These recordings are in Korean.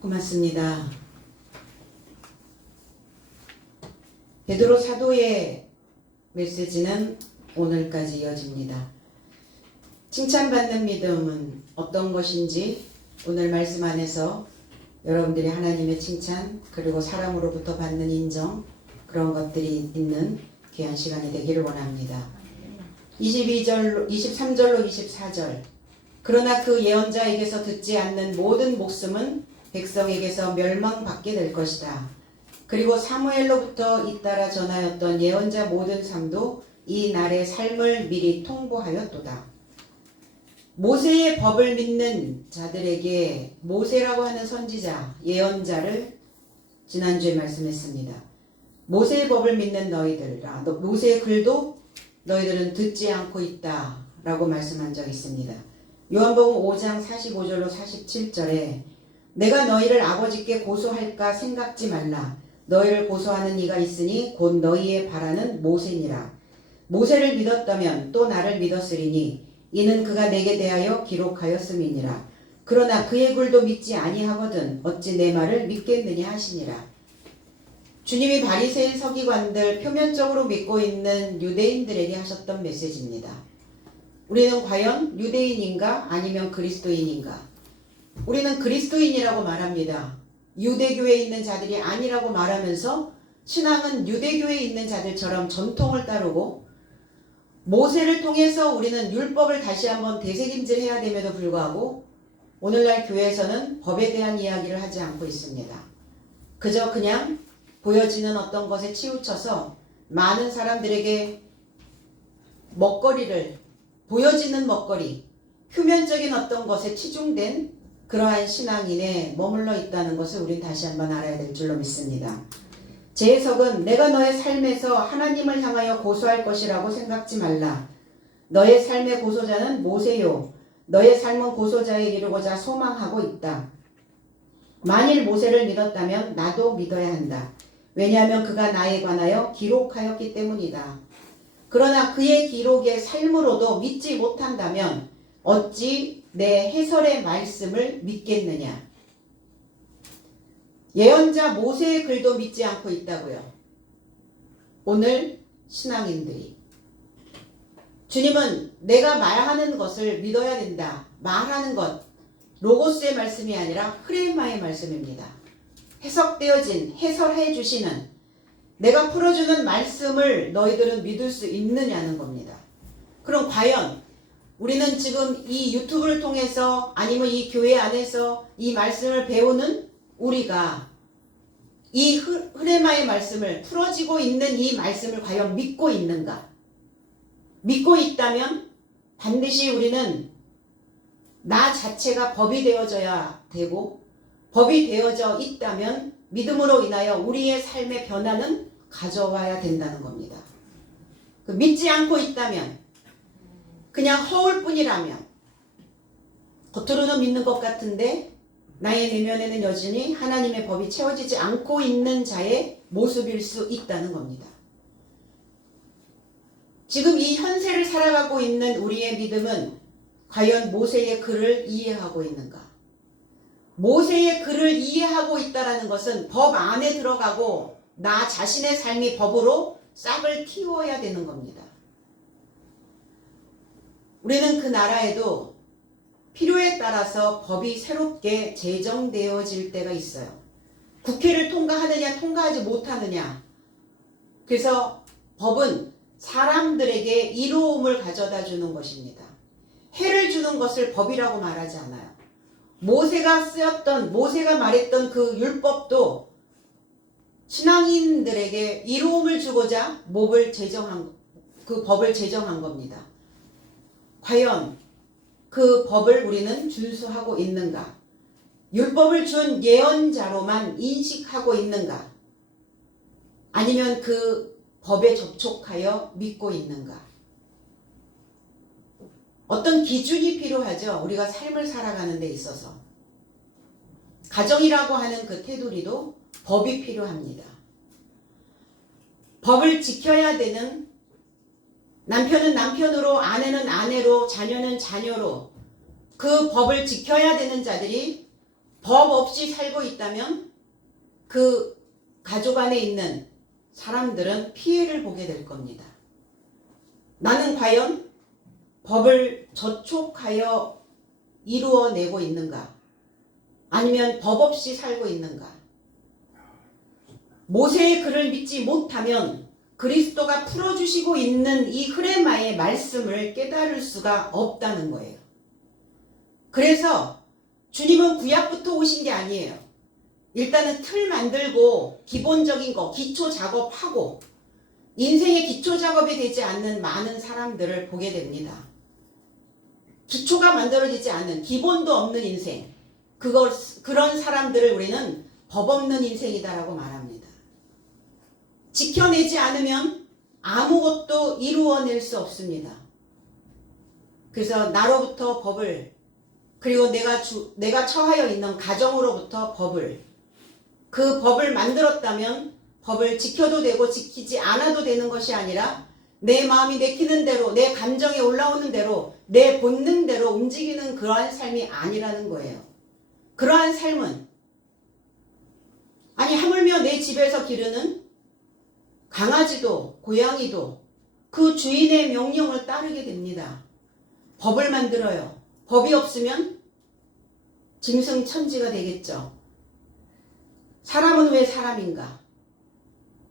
고맙습니다. 베드로 사도의 메시지는 오늘까지 이어집니다. 칭찬받는 믿음은 어떤 것인지 오늘 말씀 안에서 여러분들이 하나님의 칭찬 그리고 사람으로부터 받는 인정 그런 것들이 있는 귀한 시간이 되기를 원합니다. 23절로 24절 그러나 그 예언자에게서 듣지 않는 모든 목숨은 백성에게서 멸망받게 될 것이다. 그리고 사무엘로부터 잇따라 전하였던 예언자 모든 삶도 이 날의 삶을 미리 통보하였도다. 모세의 법을 믿는 자들에게 모세라고 하는 선지자, 예언자를 지난주에 말씀했습니다. 모세의 법을 믿는 너희들아, 모세의 글도 너희들은 듣지 않고 있다 라고 말씀한 적이 있습니다. 요한복음 5장 45절로 47절에 내가 너희를 아버지께 고소할까 생각지 말라. 너희를 고소하는 이가 있으니 곧 너희의 바라는 모세니라. 모세를 믿었다면 또 나를 믿었으리니 이는 그가 내게 대하여 기록하였음이니라. 그러나 그의 글도 믿지 아니하거든 어찌 내 말을 믿겠느냐 하시니라. 주님이 바리새인 서기관들 표면적으로 믿고 있는 유대인들에게 하셨던 메시지입니다. 우리는 과연 유대인인가 아니면 그리스도인인가? 우리는 그리스도인이라고 말합니다. 유대교에 있는 자들이 아니라고 말하면서 신앙은 유대교에 있는 자들처럼 전통을 따르고 모세를 통해서 우리는 율법을 다시 한번 되새김질해야 됨에도 불구하고 오늘날 교회에서는 법에 대한 이야기를 하지 않고 있습니다. 그저 그냥 보여지는 어떤 것에 치우쳐서 많은 사람들에게 먹거리를 보여지는 먹거리, 표면적인 어떤 것에 치중된 그러한 신앙인에 머물러 있다는 것을 우린 다시 한번 알아야 될 줄로 믿습니다. 제 해석은 내가 너의 삶에서 하나님을 향하여 고소할 것이라고 생각지 말라. 너의 삶의 고소자는 모세요. 너의 삶은 고소자에 이르고자 소망하고 있다. 만일 모세를 믿었다면 나도 믿어야 한다. 왜냐하면 그가 나에 관하여 기록하였기 때문이다. 그러나 그의 기록의 삶으로도 믿지 못한다면 어찌 내 해설의 말씀을 믿겠느냐. 예언자 모세의 글도 믿지 않고 있다고요. 오늘 신앙인들이 주님은 내가 말하는 것을 믿어야 된다. 말하는 것 로고스의 말씀이 아니라 흐레마의 말씀입니다. 해석되어진 해설해 주시는 내가 풀어주는 말씀을 너희들은 믿을 수 있느냐는 겁니다. 그럼 과연 우리는 지금 이 유튜브를 통해서 아니면 이 교회 안에서 이 말씀을 배우는 우리가 이 흐레마의 말씀을 풀어지고 있는 이 말씀을 과연 믿고 있는가? 믿고 있다면 반드시 우리는 나 자체가 법이 되어져야 되고 법이 되어져 있다면 믿음으로 인하여 우리의 삶의 변화는 가져와야 된다는 겁니다. 믿지 않고 있다면 그냥 허울 뿐이라면 겉으로는 믿는 것 같은데 나의 내면에는 여전히 하나님의 법이 채워지지 않고 있는 자의 모습일 수 있다는 겁니다. 지금 이 현세를 살아가고 있는 우리의 믿음은 과연 모세의 글을 이해하고 있는가? 모세의 글을 이해하고 있다는 것은 법 안에 들어가고 나 자신의 삶이 법으로 싹을 틔워야 되는 겁니다. 우리는 그 나라에도 필요에 따라서 법이 새롭게 제정되어질 때가 있어요. 국회를 통과하느냐 통과하지 못하느냐. 그래서 법은 사람들에게 이로움을 가져다 주는 것입니다. 해를 주는 것을 법이라고 말하지 않아요. 모세가 말했던 그 율법도 신앙인들에게 이로움을 주고자 그 법을 제정한 겁니다. 과연 그 법을 우리는 준수하고 있는가? 율법을 준 예언자로만 인식하고 있는가? 아니면 그 법에 접촉하여 믿고 있는가? 어떤 기준이 필요하죠. 우리가 삶을 살아가는 데 있어서. 가정이라고 하는 그 테두리도 법이 필요합니다. 법을 지켜야 되는 남편은 남편으로, 아내는 아내로, 자녀는 자녀로 그 법을 지켜야 되는 자들이 법 없이 살고 있다면 그 가족 안에 있는 사람들은 피해를 보게 될 겁니다. 나는 과연 법을 저촉하여 이루어내고 있는가? 아니면 법 없이 살고 있는가? 모세의 글을 믿지 못하면 그리스도가 풀어주시고 있는 이 흐레마의 말씀을 깨달을 수가 없다는 거예요. 그래서 주님은 구약부터 오신 게 아니에요. 일단은 틀 만들고 기본적인 거 기초 작업하고 인생의 기초 작업이 되지 않는 많은 사람들을 보게 됩니다. 기초가 만들어지지 않는 기본도 없는 인생, 그런 사람들을 우리는 법 없는 인생이다라고 말합니다. 지켜내지 않으면 아무것도 이루어낼 수 없습니다. 그래서 나로부터 법을, 그리고 내가 처하여 있는 가정으로부터 법을, 그 법을 만들었다면 법을 지켜도 되고 지키지 않아도 되는 것이 아니라 내 마음이 내키는 대로, 내 감정이 올라오는 대로, 내 본능대로 움직이는 그러한 삶이 아니라는 거예요. 그러한 삶은, 아니 하물며 내 집에서 기르는 강아지도 고양이도 그 주인의 명령을 따르게 됩니다. 법을 만들어요. 법이 없으면 짐승천지가 되겠죠. 사람은 왜 사람인가?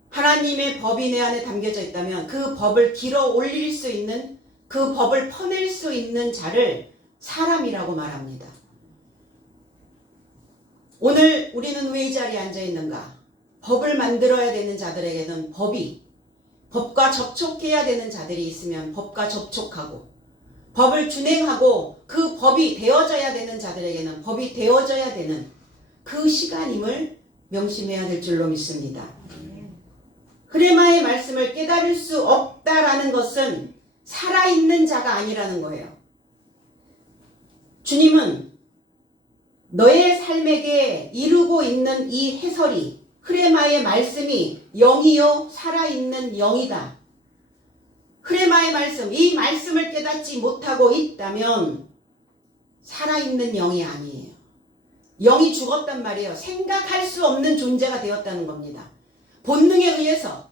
하나님의 법이 내 안에 담겨져 있다면 그 법을 길어 올릴 수 있는, 그 법을 퍼낼 수 있는 자를 사람이라고 말합니다. 오늘 우리는 왜 이 자리에 앉아 있는가? 법을 만들어야 되는 자들에게는 법과 접촉해야 되는 자들이 있으면 법과 접촉하고, 법을 준행하고 그 법이 되어져야 되는 자들에게는 법이 되어져야 되는 그 시간임을 명심해야 될 줄로 믿습니다. 흐레마의 말씀을 깨달을 수 없다라는 것은 살아있는 자가 아니라는 거예요. 주님은 너의 삶에게 이루고 있는 이 해설이, 흐레마의 말씀이 영이요 살아있는 영이다. 흐레마의 말씀, 이 말씀을 깨닫지 못하고 있다면 살아있는 영이 아니에요. 영이 죽었단 말이에요. 생각할 수 없는 존재가 되었다는 겁니다. 본능에 의해서,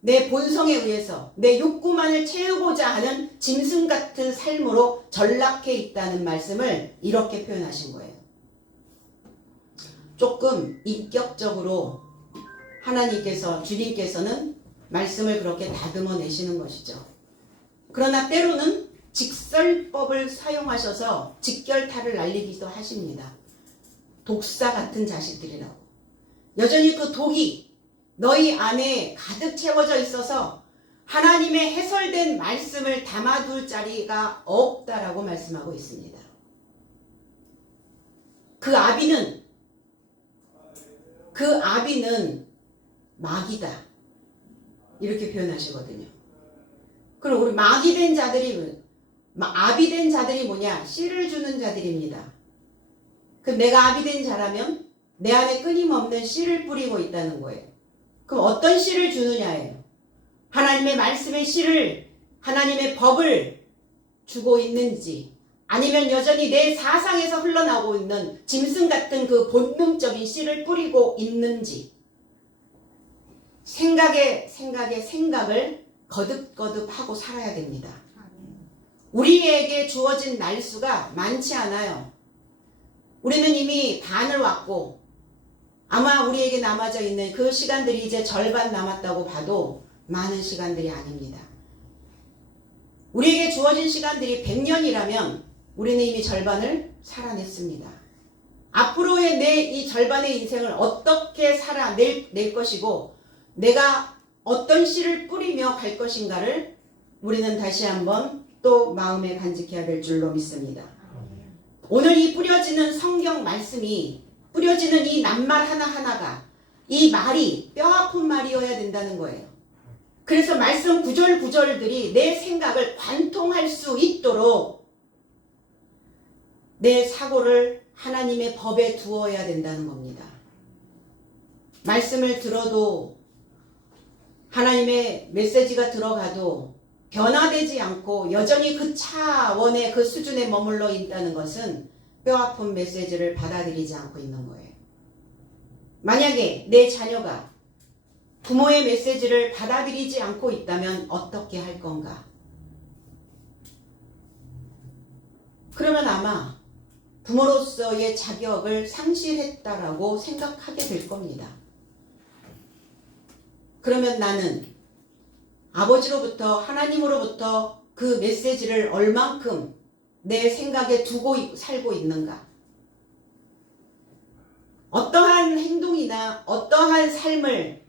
내 본성에 의해서 내 욕구만을 채우고자 하는 짐승 같은 삶으로 전락해 있다는 말씀을 이렇게 표현하신 거예요. 조금 인격적으로 하나님께서, 주님께서는 말씀을 그렇게 다듬어 내시는 것이죠. 그러나 때로는 직설법을 사용하셔서 직결타를 날리기도 하십니다. 독사 같은 자식들이라고. 여전히 그 독이 너희 안에 가득 채워져 있어서 하나님의 해설된 말씀을 담아둘 자리가 없다라고 말씀하고 있습니다. 그 아비는 마귀다, 이렇게 표현하시거든요. 그럼 우리 아비 된 자들이 뭐냐? 씨를 주는 자들입니다. 그럼 내가 아비 된 자라면 내 안에 끊임없는 씨를 뿌리고 있다는 거예요. 그럼 어떤 씨를 주느냐예요. 하나님의 말씀의 씨를, 하나님의 법을 주고 있는지, 아니면 여전히 내 사상에서 흘러나오고 있는 짐승 같은 그 본능적인 씨를 뿌리고 있는지, 생각을 거듭거듭하고 살아야 됩니다. 우리에게 주어진 날수가 많지 않아요. 우리는 이미 반을 왔고 아마 우리에게 남아져 있는 그 시간들이 이제 절반 남았다고 봐도 많은 시간들이 아닙니다. 우리에게 주어진 시간들이 100년이라면 우리는 이미 절반을 살아냈습니다. 앞으로의 내 이 절반의 인생을 어떻게 살아낼 것이고 내가 어떤 씨를 뿌리며 갈 것인가를 우리는 다시 한번 또 마음에 간직해야 될 줄로 믿습니다. 오늘 이 뿌려지는 성경 말씀이, 뿌려지는 이 낱말 하나하나가, 이 말이 뼈아픈 말이어야 된다는 거예요. 그래서 말씀 구절구절들이 내 생각을 관통할 수 있도록 내 사고를 하나님의 법에 두어야 된다는 겁니다. 말씀을 들어도, 하나님의 메시지가 들어가도 변화되지 않고 여전히 그 차원의 그 수준에 머물러 있다는 것은 뼈아픈 메시지를 받아들이지 않고 있는 거예요. 만약에 내 자녀가 부모의 메시지를 받아들이지 않고 있다면 어떻게 할 건가? 그러면 아마 부모로서의 자격을 상실했다라고 생각하게 될 겁니다. 그러면 나는 아버지로부터 하나님으로부터 그 메시지를 얼만큼 내 생각에 두고 살고 있는가? 어떠한 행동이나 어떠한 삶을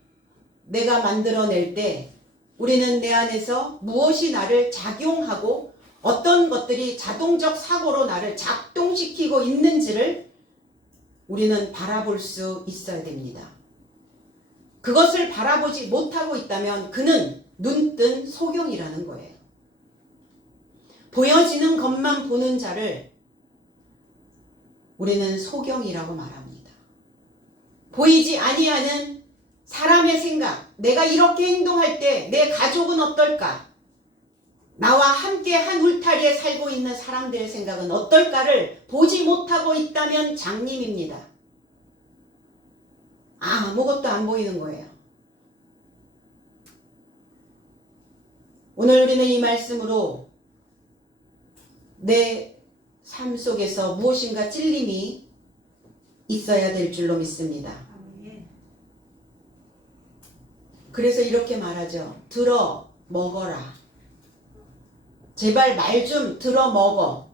내가 만들어낼 때 우리는 내 안에서 무엇이 나를 작용하고 어떤 것들이 자동적 사고로 나를 작동시키고 있는지를 우리는 바라볼 수 있어야 됩니다. 그것을 바라보지 못하고 있다면 그는 눈뜬 소경이라는 거예요. 보여지는 것만 보는 자를 우리는 소경이라고 말합니다. 보이지 아니하는 사람의 생각, 내가 이렇게 행동할 때 내 가족은 어떨까? 나와 함께 한 울타리에 살고 있는 사람들의 생각은 어떨까를 보지 못하고 있다면 장님입니다. 아무것도 안 보이는 거예요. 오늘 우리는 이 말씀으로 내 삶 속에서 무엇인가 찔림이 있어야 될 줄로 믿습니다. 그래서 이렇게 말하죠. 들어 먹어라. 제발 말 좀 들어 먹어.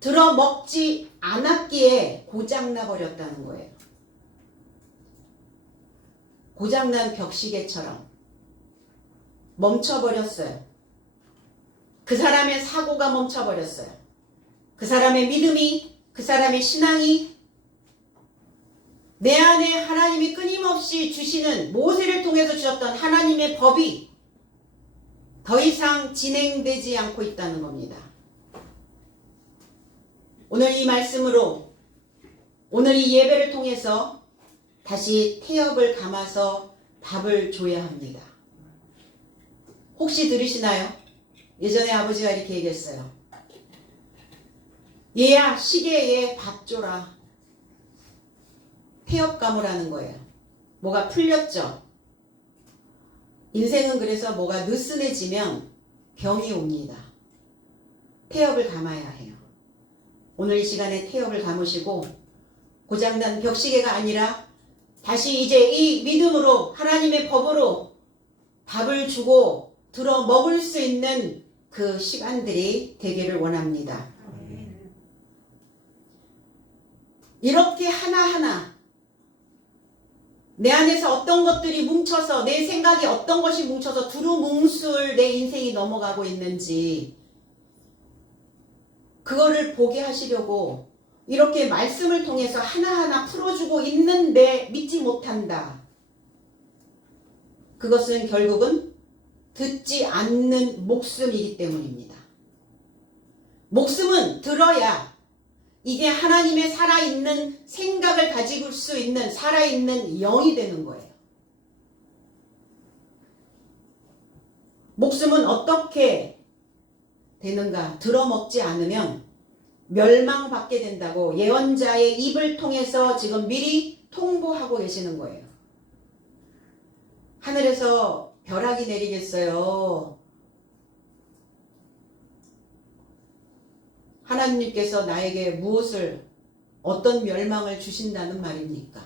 들어 먹지 않았기에 고장나 버렸다는 거예요. 고장난 벽시계처럼 멈춰버렸어요. 그 사람의 사고가 멈춰버렸어요. 그 사람의 믿음이, 그 사람의 신앙이, 내 안에 하나님이 끊임없이 주시는 모세를 통해서 주셨던 하나님의 법이 더 이상 진행되지 않고 있다는 겁니다. 오늘 이 말씀으로, 오늘 이 예배를 통해서 다시 태엽을 감아서 밥을 줘야 합니다. 혹시 들으시나요? 예전에 아버지가 이렇게 얘기했어요. 얘야, 시계에 밥 줘라. 태엽 감으라는 거예요. 뭐가 풀렸죠? 인생은 그래서 뭐가 느슨해지면 병이 옵니다. 태엽을 감아야 해요. 오늘 이 시간에 태엽을 감으시고 고장난 벽시계가 아니라 다시 이제 이 믿음으로 하나님의 법으로 밥을 주고 들어 먹을 수 있는 그 시간들이 되기를 원합니다. 이렇게 하나하나 내 안에서 어떤 것들이 뭉쳐서 내 생각이 어떤 것이 뭉쳐서 두루뭉술 내 인생이 넘어가고 있는지 그거를 보게 하시려고 이렇게 말씀을 통해서 하나하나 풀어주고 있는데 믿지 못한다. 그것은 결국은 듣지 않는 목숨이기 때문입니다. 목숨은 들어야 이게 하나님의 살아있는 생각을 가지고 수 있는 살아있는 영이 되는 거예요. 목숨은 어떻게 되는가? 들어먹지 않으면 멸망받게 된다고 예언자의 입을 통해서 지금 미리 통보하고 계시는 거예요. 하늘에서 벼락이 내리겠어요? 하나님께서 나에게 무엇을, 어떤 멸망을 주신다는 말입니까?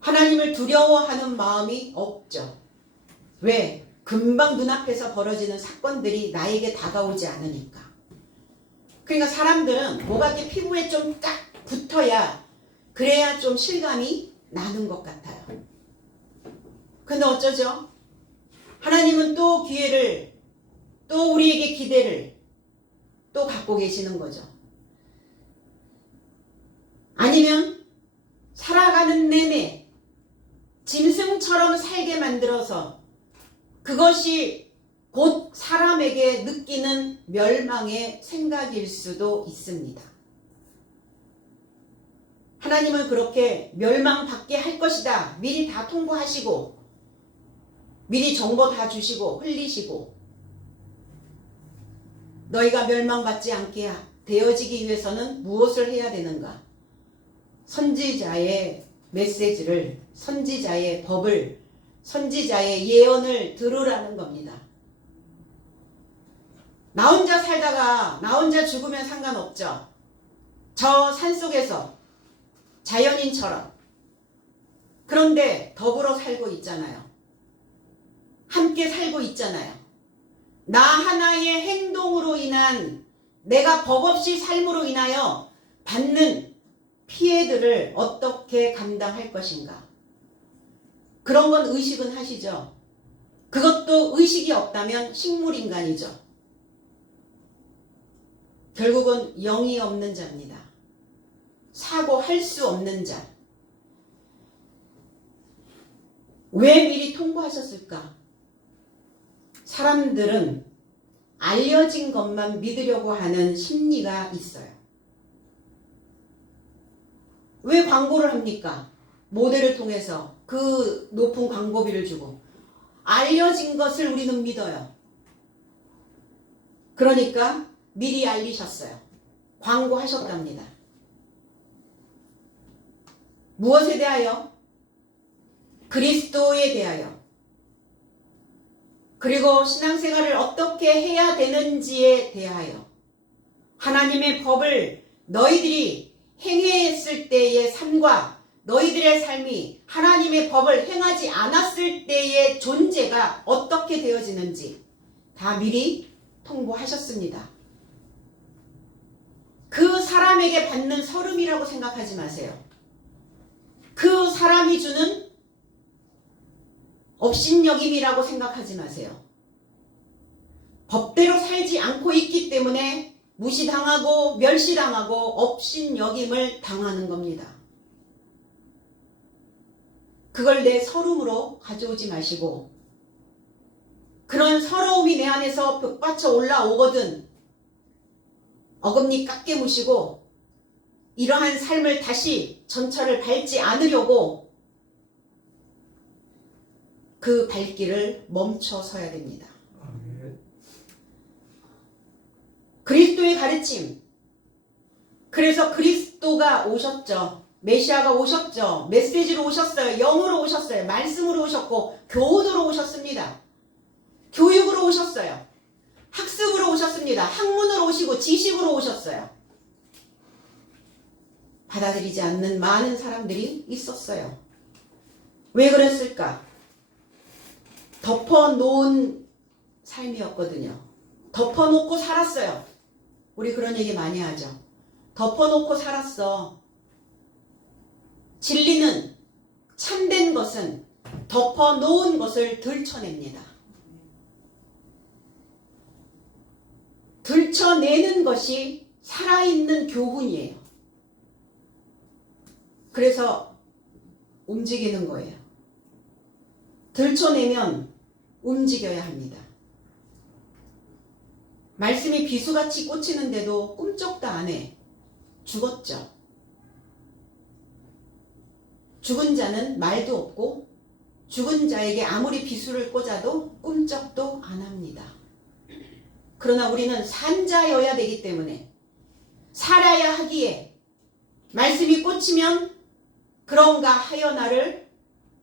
하나님을 두려워하는 마음이 없죠. 왜? 금방 눈앞에서 벌어지는 사건들이 나에게 다가오지 않으니까. 그러니까 사람들은 뭐가 이렇게 피부에 좀 딱 붙어야, 그래야 좀 실감이 나는 것 같아요. 근데 어쩌죠? 하나님은 또 기회를, 또 우리에게 기대를 또 갖고 계시는 거죠. 아니면 살아가는 내내 짐승처럼 살게 만들어서 그것이 곧 사람에게 느끼는 멸망의 생각일 수도 있습니다. 하나님은 그렇게 멸망받게 할 것이다 미리 다 통보하시고 미리 정보 다 주시고 흘리시고 너희가 멸망받지 않게 되어지기 위해서는 무엇을 해야 되는가? 선지자의 메시지를, 선지자의 법을, 선지자의 예언을 들으라는 겁니다. 나 혼자 살다가 나 혼자 죽으면 상관없죠. 저 산속에서 자연인처럼. 그런데 더불어 살고 있잖아요. 함께 살고 있잖아요. 나 하나의 행동으로 인한, 내가 법 없이 삶으로 인하여 받는 피해들을 어떻게 감당할 것인가. 그런 건 의식은 하시죠. 그것도 의식이 없다면 식물인간이죠. 결국은 영이 없는 자입니다. 사고할 수 없는 자. 왜 미리 통보하셨을까? 사람들은 알려진 것만 믿으려고 하는 심리가 있어요. 왜 광고를 합니까? 모델을 통해서 그 높은 광고비를 주고. 알려진 것을 우리는 믿어요. 그러니까 미리 알리셨어요. 광고하셨답니다. 무엇에 대하여? 그리스도에 대하여. 그리고 신앙생활을 어떻게 해야 되는지에 대하여. 하나님의 법을 너희들이 행했을 때의 삶과 너희들의 삶이 하나님의 법을 행하지 않았을 때의 존재가 어떻게 되어지는지 다 미리 통보하셨습니다. 그 사람에게 받는 서름이라고 생각하지 마세요. 그 사람이 주는 업신여김이라고 생각하지 마세요. 법대로 살지 않고 있기 때문에 무시당하고 멸시당하고 업신여김을 당하는 겁니다. 그걸 내 서름으로 가져오지 마시고, 그런 서러움이 내 안에서 벽받쳐 올라오거든 어금니 깎게 무시고 이러한 삶을 다시 전철을 밟지 않으려고 그 발길을 멈춰 서야 됩니다. 그리스도의 가르침. 그래서 그리스도가 오셨죠. 메시아가 오셨죠. 메시지로 오셨어요. 영으로 오셨어요. 말씀으로 오셨고 교훈으로 오셨습니다. 교육으로 오셨어요. 학습으로 오셨습니다. 학문으로 오시고 지식으로 오셨어요. 받아들이지 않는 많은 사람들이 있었어요. 왜 그랬을까? 덮어놓은 삶이었거든요. 덮어놓고 살았어요. 우리 그런 얘기 많이 하죠. 덮어놓고 살았어. 진리는, 참된 것은 덮어놓은 것을 들춰냅니다. 들춰내는 것이 살아있는 교훈이에요. 그래서 움직이는 거예요. 들춰내면 움직여야 합니다. 말씀이 비수같이 꽂히는데도 꿈쩍도 안 해. 죽었죠. 죽은 자는 말도 없고 죽은 자에게 아무리 비수를 꽂아도 꿈쩍도 안 합니다. 그러나 우리는 산자여야 되기 때문에 살아야 하기에 말씀이 꽂히면 그런가 하여 나를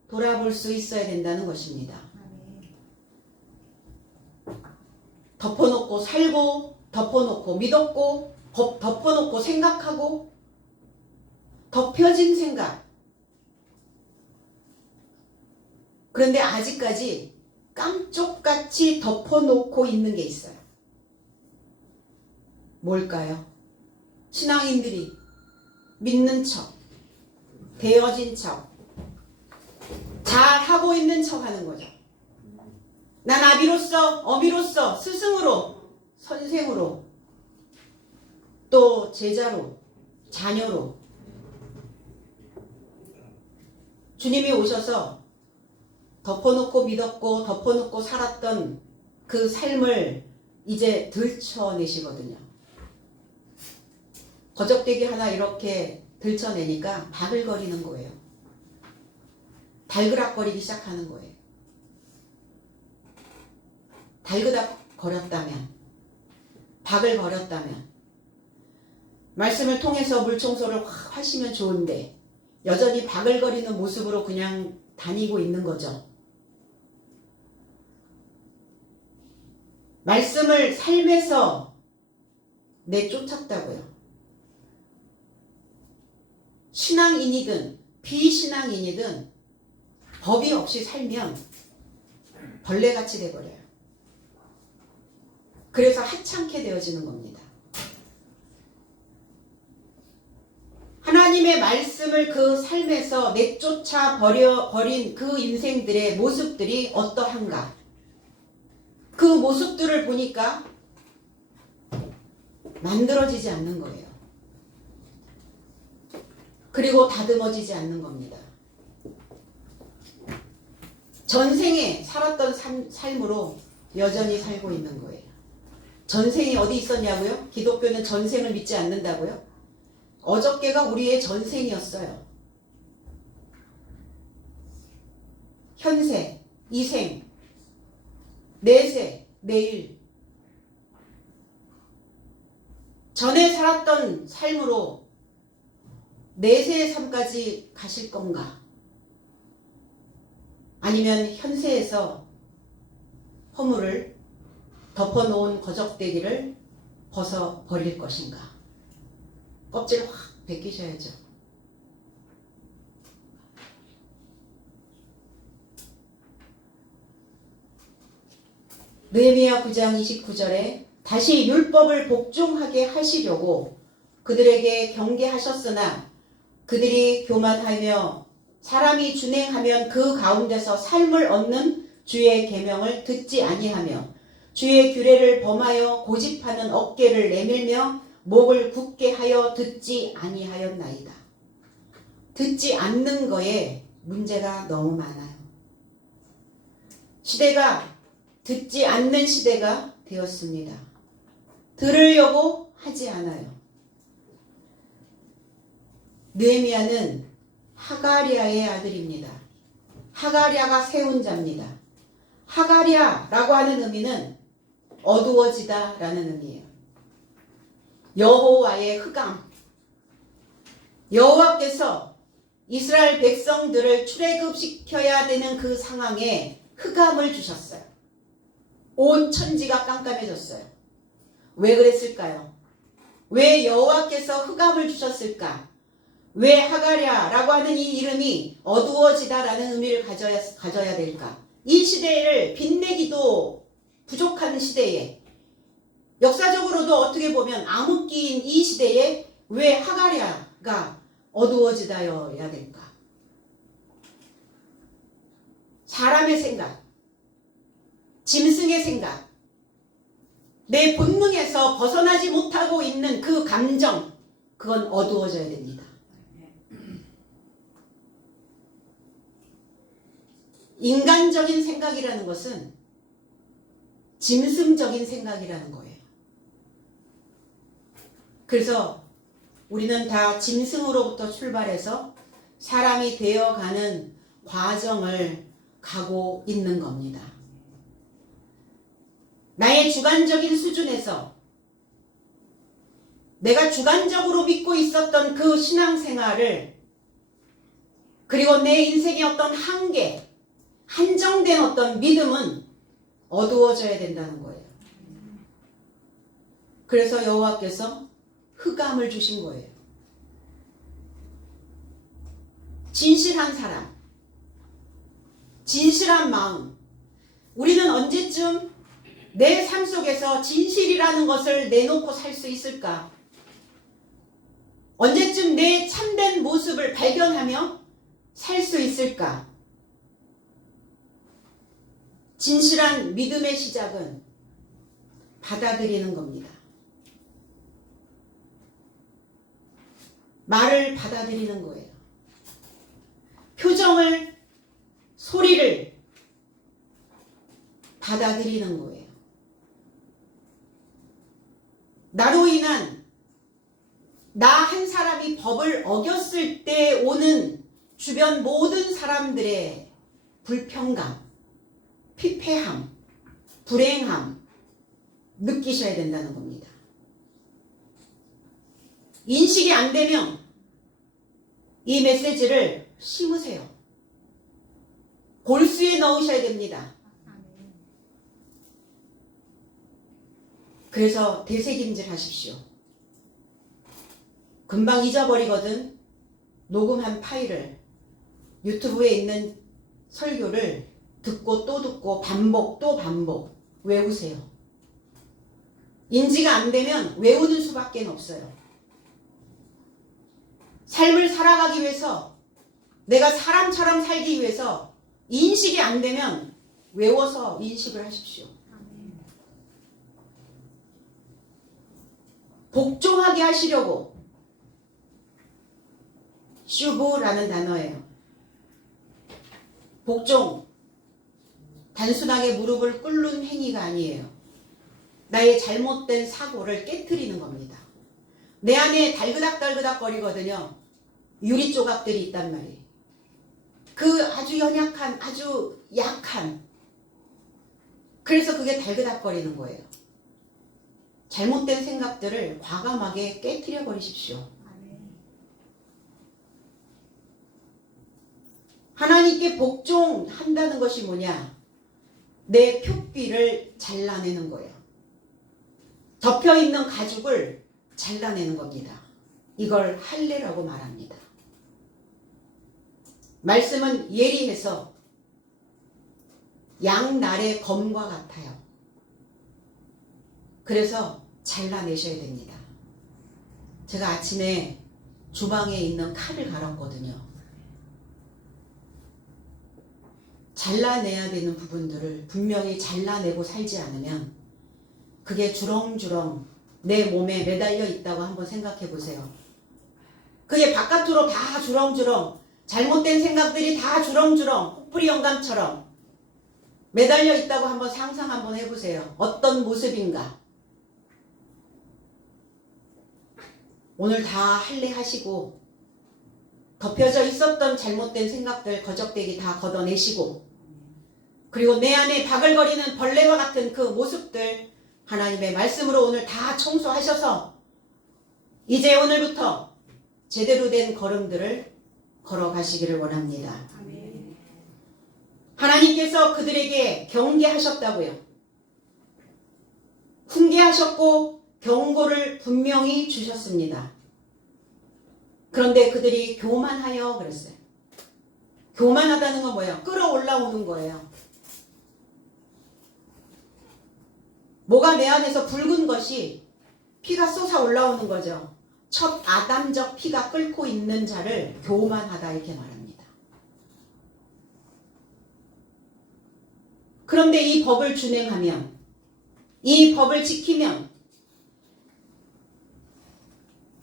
돌아볼 수 있어야 된다는 것입니다. 덮어놓고 살고 덮어놓고 믿었고 덮어놓고 생각하고 덮여진 생각. 그런데 아직까지 깜쪽같이 덮어놓고 있는 게 있어요. 뭘까요? 신앙인들이 믿는 척, 되어진 척, 잘하고 있는 척 하는 거죠. 난 아비로서, 어미로서, 스승으로, 선생으로, 또 제자로, 자녀로 주님이 오셔서 덮어놓고 믿었고 덮어놓고 살았던 그 삶을 이제 들춰내시거든요. 거적대기 하나 이렇게 들춰내니까 바글거리는 거예요. 달그락거리기 시작하는 거예요. 달그락 거렸다면, 바글거렸다면 말씀을 통해서 물청소를 확 하시면 좋은데 여전히 바글거리는 모습으로 그냥 다니고 있는 거죠. 말씀을 삶에서 내쫓았다고요. 신앙인이든 비신앙인이든 법이 없이 살면 벌레같이 돼버려요. 그래서 하찮게 되어지는 겁니다. 하나님의 말씀을 그 삶에서 내쫓아 버린 그 인생들의 모습들이 어떠한가? 그 모습들을 보니까 만들어지지 않는 거예요. 그리고 다듬어지지 않는 겁니다. 전생에 살았던 삶으로 여전히 살고 있는 거예요. 전생이 어디 있었냐고요? 기독교는 전생을 믿지 않는다고요? 어저께가 우리의 전생이었어요. 현세, 이생, 내세, 내일. 전에 살았던 삶으로 내세의 삶까지 가실 건가? 아니면 현세에서 허물을 덮어놓은 거적대기를 벗어버릴 것인가? 껍질 확 벗기셔야죠. 느헤미야 9장 29절에 다시 율법을 복종하게 하시려고 그들에게 경계하셨으나 그들이 교만하며 사람이 준행하면 그 가운데서 삶을 얻는 주의 계명을 듣지 아니하며 주의 규례를 범하여 고집하는 어깨를 내밀며 목을 굳게 하여 듣지 아니하였나이다. 듣지 않는 거에 문제가 너무 많아요. 시대가 듣지 않는 시대가 되었습니다. 들으려고 하지 않아요. 느헤미야는 하가랴의 아들입니다. 하가랴가 세운 자입니다. 하가랴라고 하는 의미는 어두워지다 라는 의미예요. 여호와의 흑암. 여호와께서 이스라엘 백성들을 출애굽시켜야 되는 그 상황에 흑암을 주셨어요. 온 천지가 깜깜해졌어요. 왜 그랬을까요? 왜 여호와께서 흑암을 주셨을까? 왜 하가랴라고 하는 이 이름이 어두워지다라는 의미를 가져야 될까? 이 시대를 빛내기도 부족한 시대에 역사적으로도 어떻게 보면 암흑기인 이 시대에 왜 하가랴가 어두워지다여야 될까? 사람의 생각, 짐승의 생각, 내 본능에서 벗어나지 못하고 있는 그 감정, 그건 어두워져야 됩니다. 인간적인 생각이라는 것은 짐승적인 생각이라는 거예요. 그래서 우리는 다 짐승으로부터 출발해서 사람이 되어가는 과정을 가고 있는 겁니다. 나의 주관적인 수준에서 내가 주관적으로 믿고 있었던 그 신앙생활을 그리고 내 인생의 어떤 한계, 한정된 어떤 믿음은 어두워져야 된다는 거예요. 그래서 여호와께서 흑암을 주신 거예요. 진실한 사람, 진실한 마음. 우리는 언제쯤 내 삶 속에서 진실이라는 것을 내놓고 살 수 있을까? 언제쯤 내 참된 모습을 발견하며 살 수 있을까? 진실한 믿음의 시작은 받아들이는 겁니다. 말을 받아들이는 거예요. 표정을, 소리를 받아들이는 거예요. 나로 인한 나 한 사람이 법을 어겼을 때 오는 주변 모든 사람들의 불평감, 피폐함, 불행함 느끼셔야 된다는 겁니다. 인식이 안 되면 이 메시지를 심으세요. 골수에 넣으셔야 됩니다. 그래서 되새김질 하십시오. 금방 잊어버리거든. 녹음한 파일을, 유튜브에 있는 설교를 듣고 또 듣고 반복 또 반복 외우세요. 인지가 안 되면 외우는 수밖에 없어요. 삶을 살아가기 위해서, 내가 사람처럼 살기 위해서 인식이 안 되면 외워서 인식을 하십시오. 복종하게 하시려고, 슈브라는 단어예요. 복종, 단순하게 무릎을 꿇는 행위가 아니에요. 나의 잘못된 사고를 깨트리는 겁니다. 내 안에 달그닥달그닥 거리거든요. 유리 조각들이 있단 말이에요. 그 아주 연약한, 아주 약한, 그래서 그게 달그닥거리는 거예요. 잘못된 생각들을 과감하게 깨트려 버리십시오. 하나님께 복종한다는 것이 뭐냐? 내 표피를 잘라내는 거예요. 덮여있는 가죽을 잘라내는 겁니다. 이걸 할례라고 말합니다. 말씀은 예리해서 양날의 검과 같아요. 그래서 잘라내셔야 됩니다. 제가 아침에 주방에 있는 칼을 갈았거든요. 잘라내야 되는 부분들을 분명히 잘라내고 살지 않으면 그게 주렁주렁 내 몸에 매달려 있다고 한번 생각해 보세요. 그게 바깥으로 다 주렁주렁, 잘못된 생각들이 다 주렁주렁 혹부리 영감처럼 매달려 있다고 한번 상상 한번 해보세요. 어떤 모습인가? 오늘 다 할례하시고 덮여져 있었던 잘못된 생각들 거적대기 다 걷어내시고, 그리고 내 안에 바글거리는 벌레와 같은 그 모습들 하나님의 말씀으로 오늘 다 청소하셔서 이제 오늘부터 제대로 된 걸음들을 걸어가시기를 원합니다. 하나님께서 그들에게 경계하셨다고요. 훈계하셨고 경고를 분명히 주셨습니다. 그런데 그들이 교만하여 그랬어요. 교만하다는 건 뭐예요? 끌어올라오는 거예요. 뭐가 내 안에서 붉은 것이 피가 쏟아 올라오는 거죠. 첫 아담적 피가 끓고 있는 자를 교만하다 이렇게 말합니다. 그런데 이 법을 준행하면, 이 법을 지키면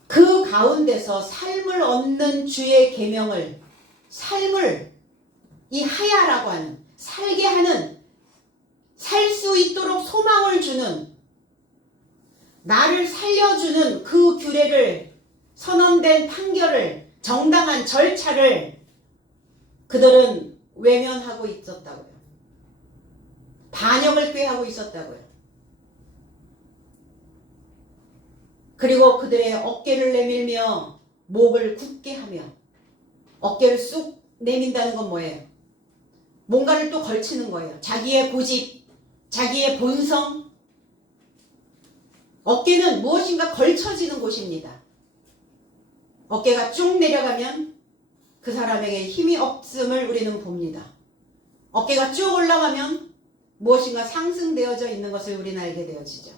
그 가운데서 삶을 얻는 주의 계명을, 삶을 이 하야라고 하는, 살게 하는, 살 수 있도록 소망을 주는, 나를 살려주는 그 규례를, 선언된 판결을, 정당한 절차를 그들은 외면하고 있었다고요. 반역을 꾀하고 있었다고요. 그리고 그들의 어깨를 내밀며 목을 굳게 하며, 어깨를 쑥 내민다는 건 뭐예요? 뭔가를 또 걸치는 거예요. 자기의 고집, 자기의 본성. 어깨는 무엇인가 걸쳐지는 곳입니다. 어깨가 쭉 내려가면 그 사람에게 힘이 없음을 우리는 봅니다. 어깨가 쭉 올라가면 무엇인가 상승되어져 있는 것을 우리는 알게 되어지죠.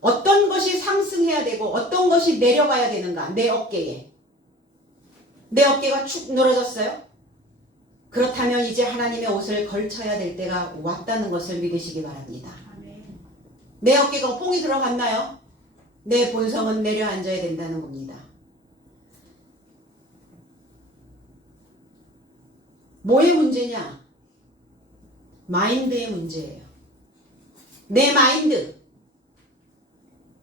어떤 것이 상승해야 되고 어떤 것이 내려가야 되는가? 내 어깨에. 내 어깨가 축 늘어졌어요? 그렇다면 이제 하나님의 옷을 걸쳐야 될 때가 왔다는 것을 믿으시기 바랍니다. 내 어깨가 뽕이 들어갔나요? 내 본성은 내려앉아야 된다는 겁니다. 뭐의 문제냐? 마인드의 문제예요. 내 마인드.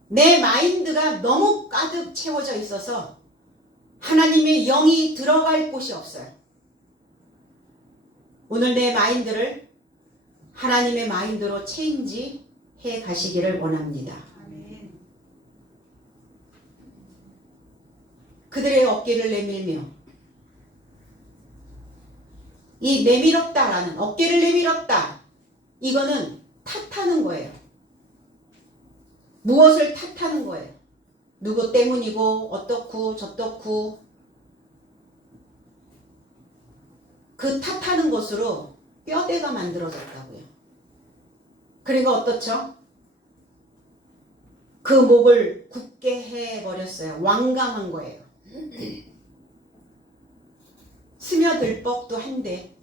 내 마인드가 너무 가득 채워져 있어서 하나님의 영이 들어갈 곳이 없어요. 오늘 내 마인드를 하나님의 마인드로 체인지 해 가시기를 원합니다. 그들의 어깨를 내밀며 이 내밀었다라는 어깨를 내밀었다. 이거는 탓하는 거예요. 무엇을 탓하는 거예요. 누구 때문이고 어떻고 저떻고 그 탓하는 것으로 뼈대가 만들어졌다고요. 그리고 어떻죠? 그 목을 굳게 해버렸어요. 완강한 거예요. 스며들 법도 한데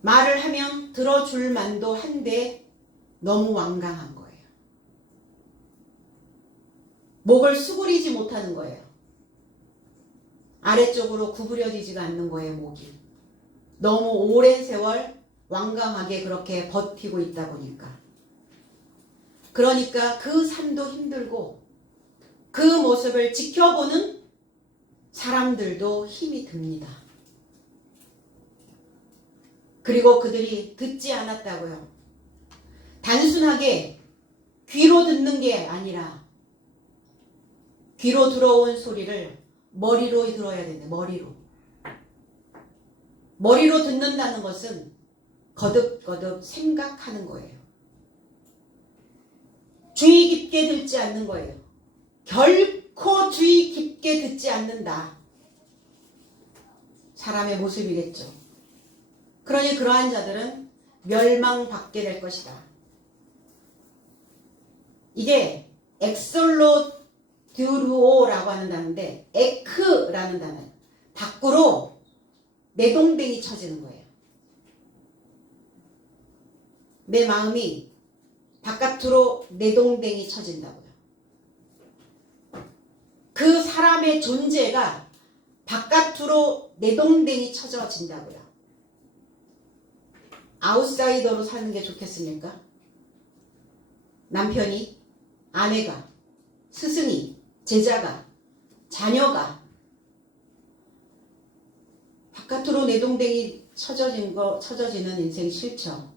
말을 하면 들어줄 만도 한데 너무 완강한 거예요. 목을 수그리지 못하는 거예요. 아래쪽으로 구부려지지가 않는 거예요. 목이. 너무 오랜 세월 완강하게 그렇게 버티고 있다 보니까. 그러니까 그 삶도 힘들고 그 모습을 지켜보는 사람들도 힘이 듭니다. 그리고 그들이 듣지 않았다고요. 단순하게 귀로 듣는 게 아니라 귀로 들어온 소리를 머리로 들어야 된다. 머리로 듣는다는 것은 거듭거듭 생각하는 거예요. 주의 깊게 듣지 않는 거예요. 결코 주의 깊게 듣지 않는다. 사람의 모습이겠죠. 그러니 그러한 자들은 멸망받게 될 것이다. 이게 엑솔로듀르오라고 하는 단어인데 에크라는 단어. 밖으로 내동댕이 쳐지는 거예요. 내 마음이 바깥으로 내동댕이 쳐진다고요. 그 사람의 존재가 바깥으로 내동댕이 쳐져진다고요. 아웃사이더로 사는 게 좋겠습니까? 남편이, 아내가, 스승이, 제자가, 자녀가 바깥으로 내동댕이 쳐져지는 인생 싫죠.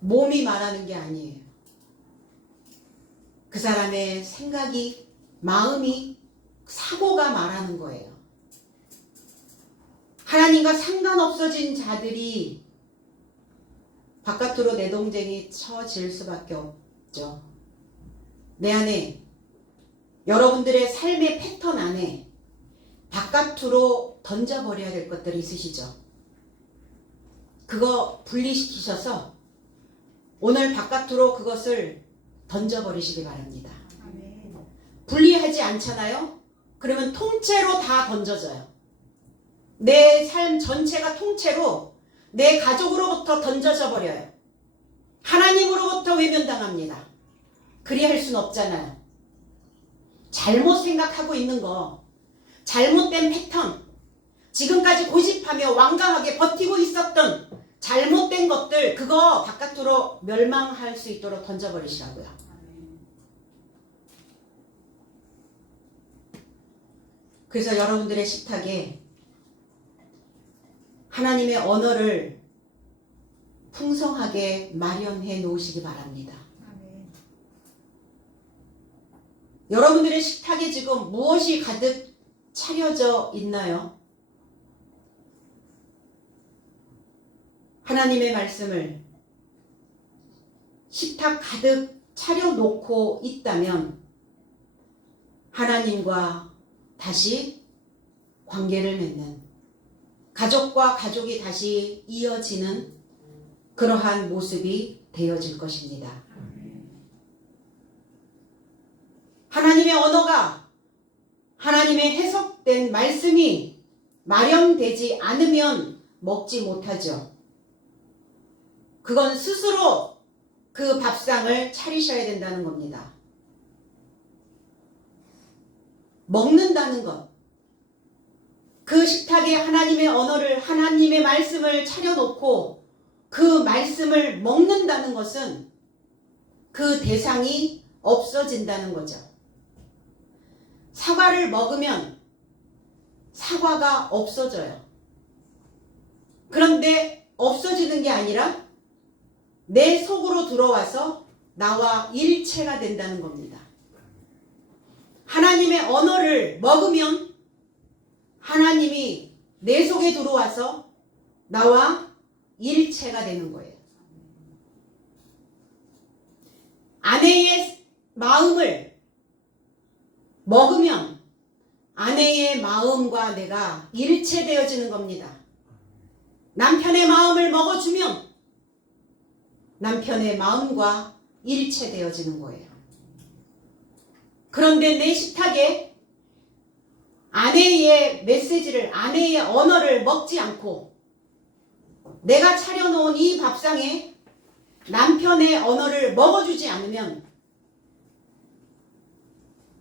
몸이 말하는 게 아니에요. 그 사람의 생각이, 마음이, 사고가 말하는 거예요. 하나님과 상관없어진 자들이 바깥으로 내동댕이 쳐질 수밖에 없죠. 내 안에, 여러분들의 삶의 패턴 안에 바깥으로 던져버려야 될 것들이 있으시죠. 그거 분리시키셔서 오늘 바깥으로 그것을 던져버리시기 바랍니다. 분리하지 않잖아요? 그러면 통째로 다 던져져요. 내 삶 전체가 통째로 내 가족으로부터 던져져 버려요. 하나님으로부터 외면당합니다. 그리할 수는 없잖아요. 잘못 생각하고 있는 거, 잘못된 패턴, 지금까지 고집하며 완강하게 버티고 있었던 잘못된 것들, 그거 바깥으로 멸망할 수 있도록 던져버리시라고요. 그래서 여러분들의 식탁에 하나님의 언어를 풍성하게 마련해 놓으시기 바랍니다. 여러분들의 식탁에 지금 무엇이 가득 차려져 있나요? 하나님의 말씀을 식탁 가득 차려놓고 있다면 하나님과 다시 관계를 맺는, 가족과 가족이 다시 이어지는 그러한 모습이 되어질 것입니다. 하나님의 언어가, 하나님의 해석된 말씀이 마련되지 않으면 먹지 못하죠. 그건 스스로 그 밥상을 차리셔야 된다는 겁니다. 먹는다는 것, 그 식탁에 하나님의 언어를, 하나님의 말씀을 차려놓고 그 말씀을 먹는다는 것은 그 대상이 없어진다는 거죠. 사과를 먹으면 사과가 없어져요. 그런데 없어지는 게 아니라 내 속으로 들어와서 나와 일체가 된다는 겁니다. 하나님의 언어를 먹으면 하나님이 내 속에 들어와서 나와 일체가 되는 거예요. 아내의 마음을 먹으면 아내의 마음과 내가 일체되어지는 겁니다. 남편의 마음을 먹어주면 남편의 마음과 일체되어지는 거예요. 그런데 내 식탁에 아내의 메시지를, 아내의 언어를 먹지 않고 내가 차려놓은 이 밥상에 남편의 언어를 먹어주지 않으면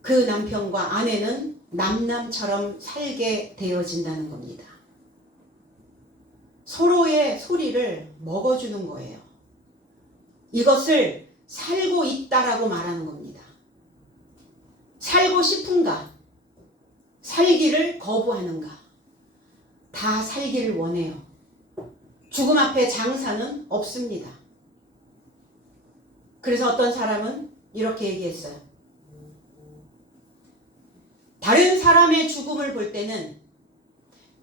그 남편과 아내는 남남처럼 살게 되어진다는 겁니다. 서로의 소리를 먹어주는 거예요. 이것을 살고 있다라고 말하는 겁니다. 살고 싶은가? 살기를 거부하는가? 다 살기를 원해요. 죽음 앞에 장사는 없습니다. 그래서 어떤 사람은 이렇게 얘기했어요. 다른 사람의 죽음을 볼 때는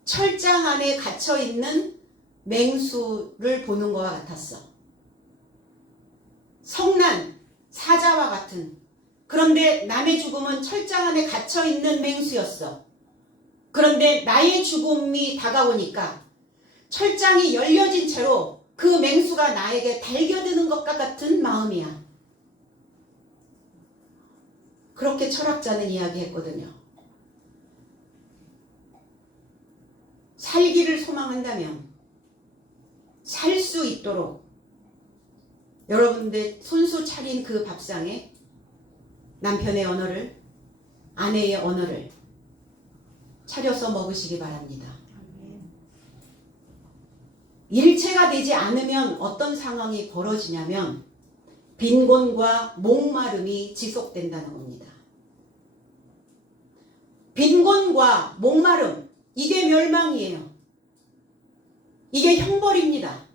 철장 안에 갇혀있는 맹수를 보는 것과 같았어. 성난, 사자와 같은. 그런데 남의 죽음은 철장 안에 갇혀있는 맹수였어. 그런데 나의 죽음이 다가오니까 철장이 열려진 채로 그 맹수가 나에게 달겨드는 것과 같은 마음이야. 그렇게 철학자는 이야기했거든요. 살기를 소망한다면 살 수 있도록 여러분들 손수 차린 그 밥상에 남편의 언어를, 아내의 언어를 차려서 먹으시기 바랍니다. 일체가 되지 않으면 어떤 상황이 벌어지냐면 빈곤과 목마름이 지속된다는 겁니다. 빈곤과 목마름, 이게 멸망이에요. 이게 형벌입니다.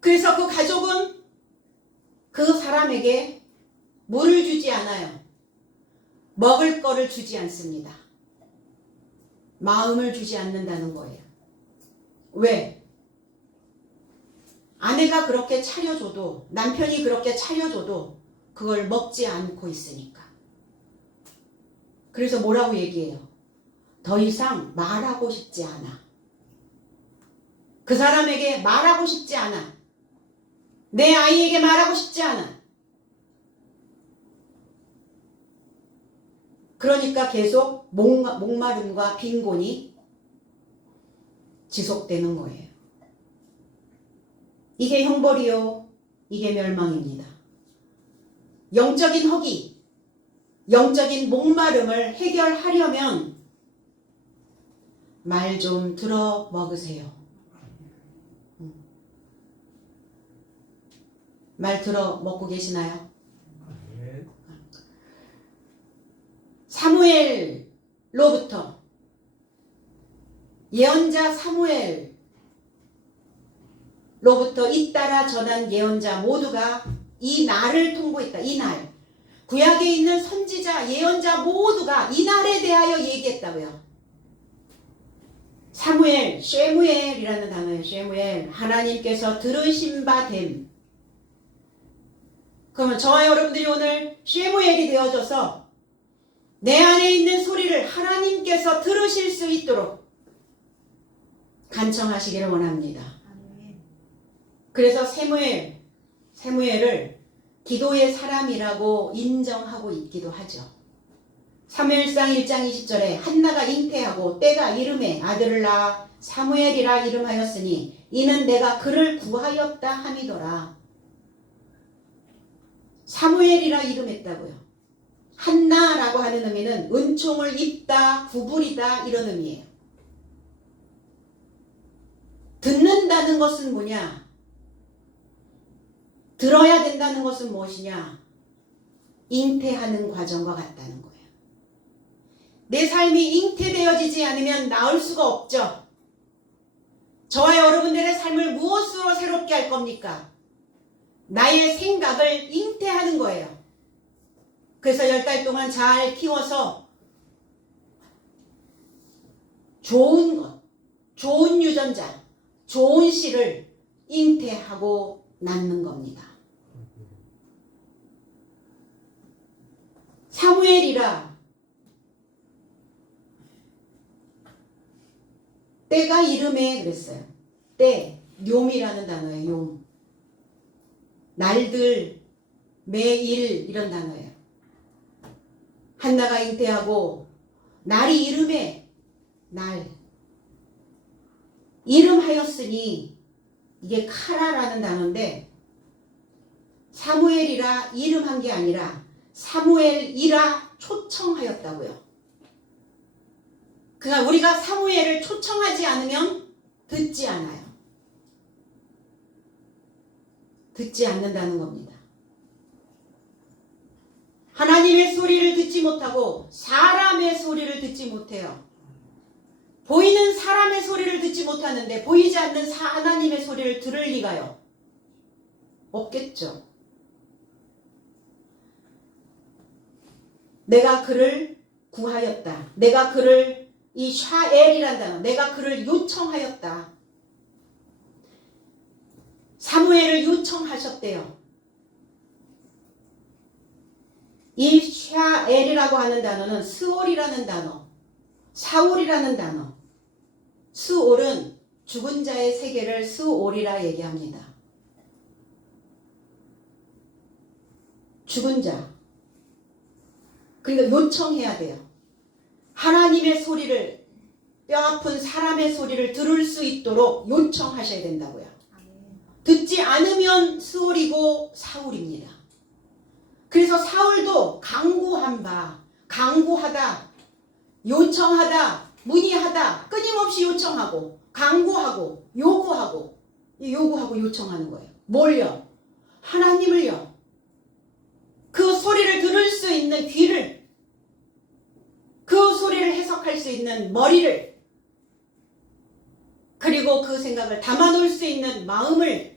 그래서 그 가족은 그 사람에게 물을 주지 않아요. 먹을 거를 주지 않습니다. 마음을 주지 않는다는 거예요. 왜? 아내가 그렇게 차려줘도, 남편이 그렇게 차려줘도 그걸 먹지 않고 있으니까. 그래서 뭐라고 얘기해요? 더 이상 말하고 싶지 않아. 그 사람에게 말하고 싶지 않아. 내 아이에게 말하고 싶지 않아. 그러니까 계속 목마름과 빈곤이 지속되는 거예요. 이게 형벌이요. 이게 멸망입니다. 영적인 허기, 영적인 목마름을 해결하려면 말 좀 들어 먹으세요. 말 들어 먹고 계시나요? 사무엘로부터 예언자 사무엘로부터 잇따라 전한 예언자 모두가 이 날을 통보했다. 이 날. 구약에 있는 선지자, 예언자 모두가 이 날에 대하여 얘기했다고요. 사무엘, 쉐무엘이라는 단어예요. 쉐무엘. 하나님께서 들으신 바 됨. 그러면 저와 여러분들이 오늘 쉐무엘이 되어져서 내 안에 있는 소리를 하나님께서 들으실 수 있도록 간청하시기를 원합니다. 그래서 세무엘을 기도의 사람이라고 인정하고 있기도 하죠. 사무엘상 1장 20절에 한나가 잉태하고 때가 이름에 아들을 낳아 사무엘이라 이름하였으니 이는 내가 그를 구하였다 함이더라. 사무엘이라 이름했다고요. 한나라고 하는 의미는 은총을 입다, 구부리다 이런 의미예요. 듣는다는 것은 뭐냐? 들어야 된다는 것은 무엇이냐? 잉태하는 과정과 같다는 거예요. 내 삶이 잉태되어지지 않으면 나을 수가 없죠. 저와 여러분들의 삶을 무엇으로 새롭게 할 겁니까? 나의 생각을 잉태하는 거예요. 그래서 10달 동안 잘 키워서 좋은 것, 좋은 유전자, 좋은 씨를 잉태하고 낳는 겁니다. 사무엘이라 때가 이름에 그랬어요. 때, 뇽이라는 단어예요. 뇽. 날들, 매일 이런 단어예요. 한나가 잉태하고 날이 이름에 날. 이름하였으니 이게 카라라는 단어인데 사무엘이라 이름한 게 아니라 사무엘이라 초청하였다고요. 그러니까 우리가 사무엘을 초청하지 않으면 듣지 않아요. 듣지 않는다는 겁니다. 하나님의 소리를 듣지 못하고 사람의 소리를 듣지 못해요. 보이는 사람의 소리를 듣지 못하는데 보이지 않는 하나님의 소리를 들을 리가요? 없겠죠. 내가 그를 구하였다. 내가 그를 이 샤엘이란 단어, 내가 그를 요청하였다. 사무엘을 요청하셨대요. 이 샤엘이라고 하는 단어는 스올이라는 단어, 사울이라는 단어. 스올은 죽은 자의 세계를 스올이라 얘기합니다. 죽은 자. 그러니까 요청해야 돼요. 하나님의 소리를, 뼈아픈 사람의 소리를 들을 수 있도록 요청하셔야 된다고요. 듣지 않으면 스올이고 사울입니다. 그래서 사울도 강구한 바, 강구하다, 요청하다, 문의하다, 끊임없이 요청하고, 강구하고, 요구하고 요청하는 거예요. 뭘요? 하나님을요. 그 소리를 들을 수 있는 귀를, 그 소리를 해석할 수 있는 머리를, 그리고 그 생각을 담아놓을 수 있는 마음을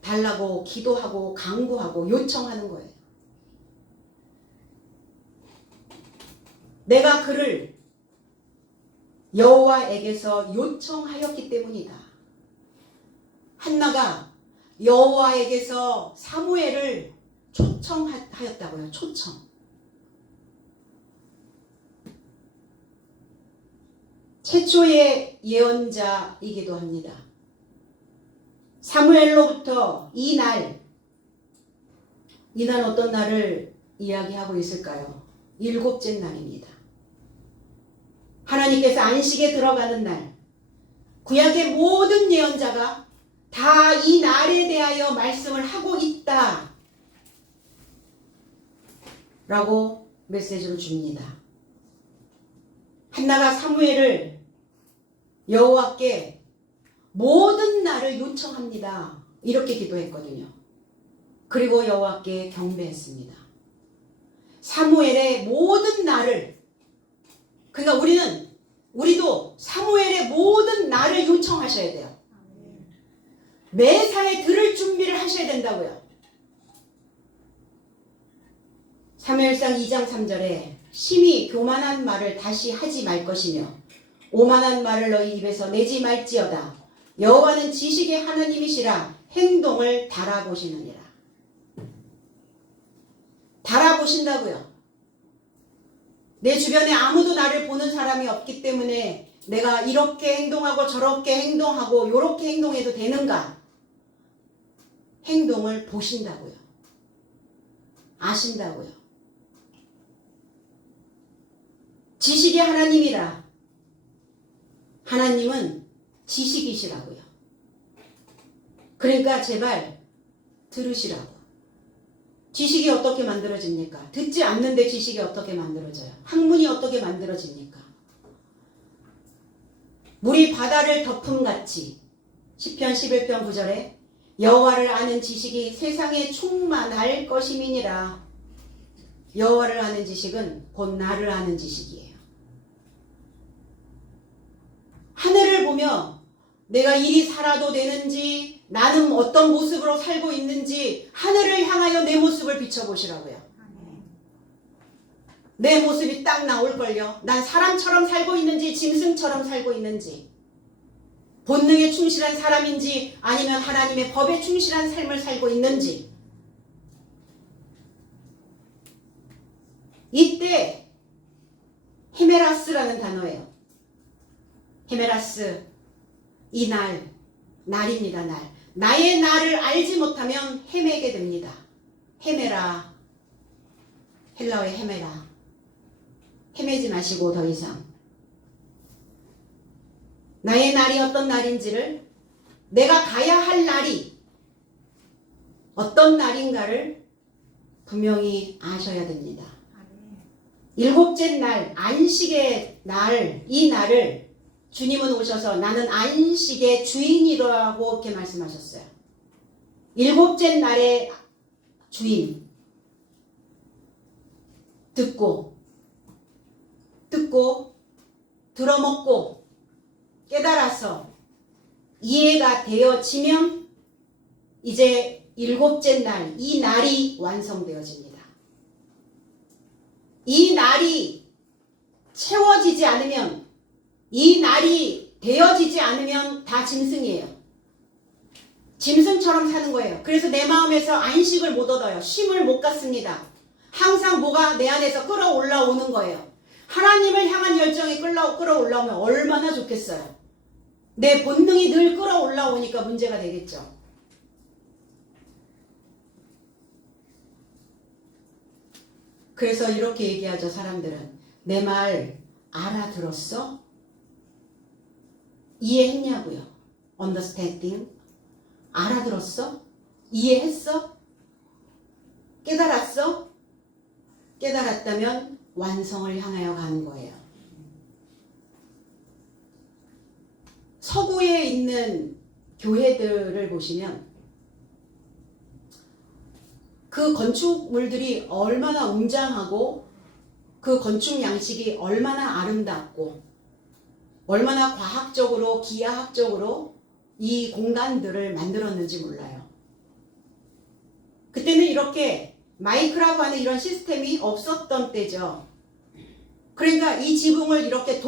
달라고 기도하고 강구하고 요청하는 거예요. 내가 그를 여호와에게서 요청하였기 때문이다. 한나가 여호와에게서 사무엘을 초청하였다고요. 초청. 최초의 예언자이기도 합니다. 사무엘로부터 이날 어떤 날을 이야기하고 있을까요? 7째 날입니다. 하나님께서 안식에 들어가는 날, 구약의 모든 예언자가 다 이 날에 대하여 말씀을 하고 있다 라고 메시지를 줍니다. 한나가 사무엘을 여호와께 모든 날을 요청합니다. 이렇게 기도했거든요. 그리고 여호와께 경배했습니다. 사무엘의 모든 날을, 그러니까 우리도 사무엘의 모든 날을 요청하셔야 돼요. 매사에 들을 준비를 하셔야 된다고요. 사무엘상 2장 3절에 심히 교만한 말을 다시 하지 말 것이며 오만한 말을 너희 입에서 내지 말지어다. 여호와는 지식의 하나님이시라 행동을 달아보시느니라. 달아보신다고요. 내 주변에 아무도 나를 보는 사람이 없기 때문에 내가 이렇게 행동하고 저렇게 행동하고 이렇게 행동해도 되는가? 행동을 보신다고요. 아신다고요. 지식의 하나님이라. 하나님은 지식이시라고요. 그러니까 제발 들으시라고. 지식이 어떻게 만들어집니까? 듣지 않는데 지식이 어떻게 만들어져요? 학문이 어떻게 만들어집니까? 물이 바다를 덮음같이 시편 11편 9절에 여호와를 아는 지식이 세상에 충만할 것임이니라. 여호와를 아는 지식은 곧 나를 아는 지식이에요. 하늘을 보며 내가 이리 살아도 되는지, 나는 어떤 모습으로 살고 있는지 하늘을 향하여 내 모습을 비춰보시라고요. 내 모습이 딱 나올걸요. 난 사람처럼 살고 있는지 짐승처럼 살고 있는지, 본능에 충실한 사람인지 아니면 하나님의 법에 충실한 삶을 살고 있는지. 이때 헤메라스라는 단어예요. 헤메라스, 이 날, 날입니다. 날. 나의 날을 알지 못하면 헤매게 됩니다. 헤매라. 헬라어의 헤매라. 헤매지 마시고 더 이상 나의 날이 어떤 날인지를, 내가 가야 할 날이 어떤 날인가를 분명히 아셔야 됩니다. 일곱째 날, 안식의 날, 이 날을 주님은 오셔서 나는 안식의 주인이라고 이렇게 말씀하셨어요. 일곱째 날의 주인. 듣고 들어먹고 깨달아서 이해가 되어지면 이제 일곱째 날, 이 날이 완성되어집니다. 이 날이 채워지지 않으면, 이 날이 되어지지 않으면 다 짐승이에요. 짐승처럼 사는 거예요. 그래서 내 마음에서 안식을 못 얻어요. 쉼을 못 갖습니다. 항상 뭐가 내 안에서 끌어올라오는 거예요. 하나님을 향한 열정이 끌어올라오면 얼마나 좋겠어요. 내 본능이 늘 끌어올라오니까 문제가 되겠죠. 그래서 이렇게 얘기하죠. 사람들은 내 말 알아들었어? 이해했냐고요. understanding. 알아들었어? 이해했어? 깨달았어? 깨달았다면 완성을 향하여 가는 거예요. 서구에 있는 교회들을 보시면 그 건축물들이 얼마나 웅장하고 그 건축 양식이 얼마나 아름답고 얼마나 과학적으로 기하학적으로 이 공간들을 만들었는지 몰라요. 그때는 이렇게 마이크라고 하는 이런 시스템이 없었던 때죠. 그러니까 이 지붕을 이렇게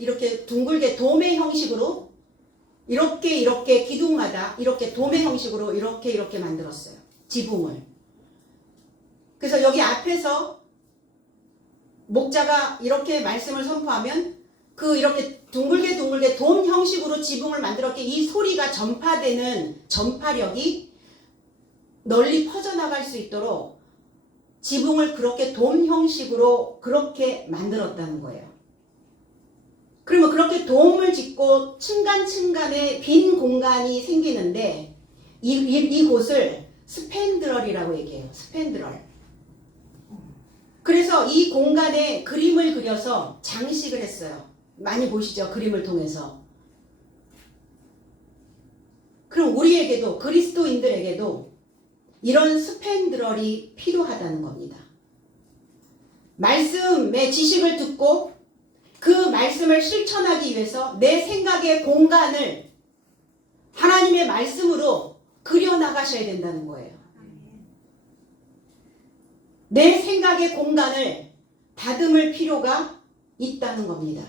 이렇게 둥글게 돔의 형식으로 이렇게 기둥마다 이렇게 돔의 형식으로 이렇게 만들었어요. 지붕을. 그래서 여기 앞에서 목자가 이렇게 말씀을 선포하면 그 이렇게 둥글게 돔 형식으로 지붕을 만들었기에 이 소리가 전파되는 전파력이 널리 퍼져나갈 수 있도록 지붕을 그렇게 돔 형식으로 그렇게 만들었다는 거예요. 그러면 그렇게 돔을 짓고 층간층간에 빈 공간이 생기는데 이곳을 스펜드럴이라고 얘기해요. 스펜드럴. 그래서 이 공간에 그림을 그려서 장식을 했어요. 많이 보시죠? 그림을 통해서. 그럼 우리에게도, 그리스도인들에게도 이런 스펜드럴이 필요하다는 겁니다. 말씀의 지식을 듣고 그 말씀을 실천하기 위해서 내 생각의 공간을 하나님의 말씀으로 그려나가셔야 된다는 거예요. 내 생각의 공간을 다듬을 필요가 있다는 겁니다.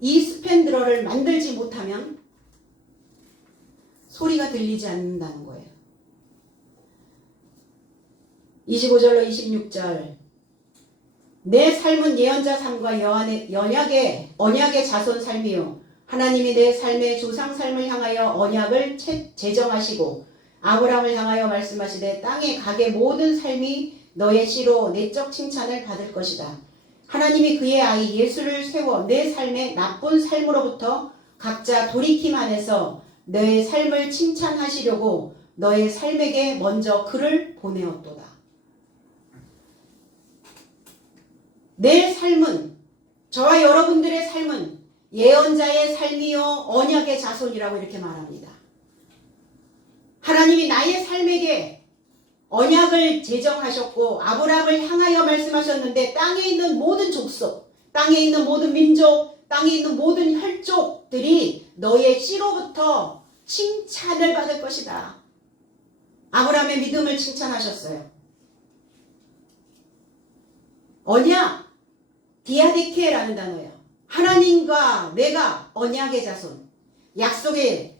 이 스펜드럴을 만들지 못하면 소리가 들리지 않는다는 거예요. 25절로 26절. 내 삶은 예언자 삶과 언약의 자손 삶이요. 하나님이 내 삶의 조상 삶을 향하여 언약을 제정하시고 아브라함을 향하여 말씀하시되 땅의 각의 모든 삶이 너의 씨로 내적 칭찬을 받을 것이다. 하나님이 그의 아이 예수를 세워 내 삶의 나쁜 삶으로부터 각자 돌이킴 안에서 너의 삶을 칭찬하시려고 너의 삶에게 먼저 그를 보내었도다. 내 삶은, 저와 여러분들의 삶은 예언자의 삶이요 언약의 자손이라고 이렇게 말합니다. 하나님이 나의 삶에게 언약을 제정하셨고 아브라함을 향하여 말씀하셨는데 땅에 있는 모든 족속, 땅에 있는 모든 민족, 땅에 있는 모든 혈족들이 너의 씨로부터 칭찬을 받을 것이다. 아브라함의 믿음을 칭찬하셨어요. 언약, 디아디케라는 단어예요. 하나님과 내가 언약의 자손, 약속의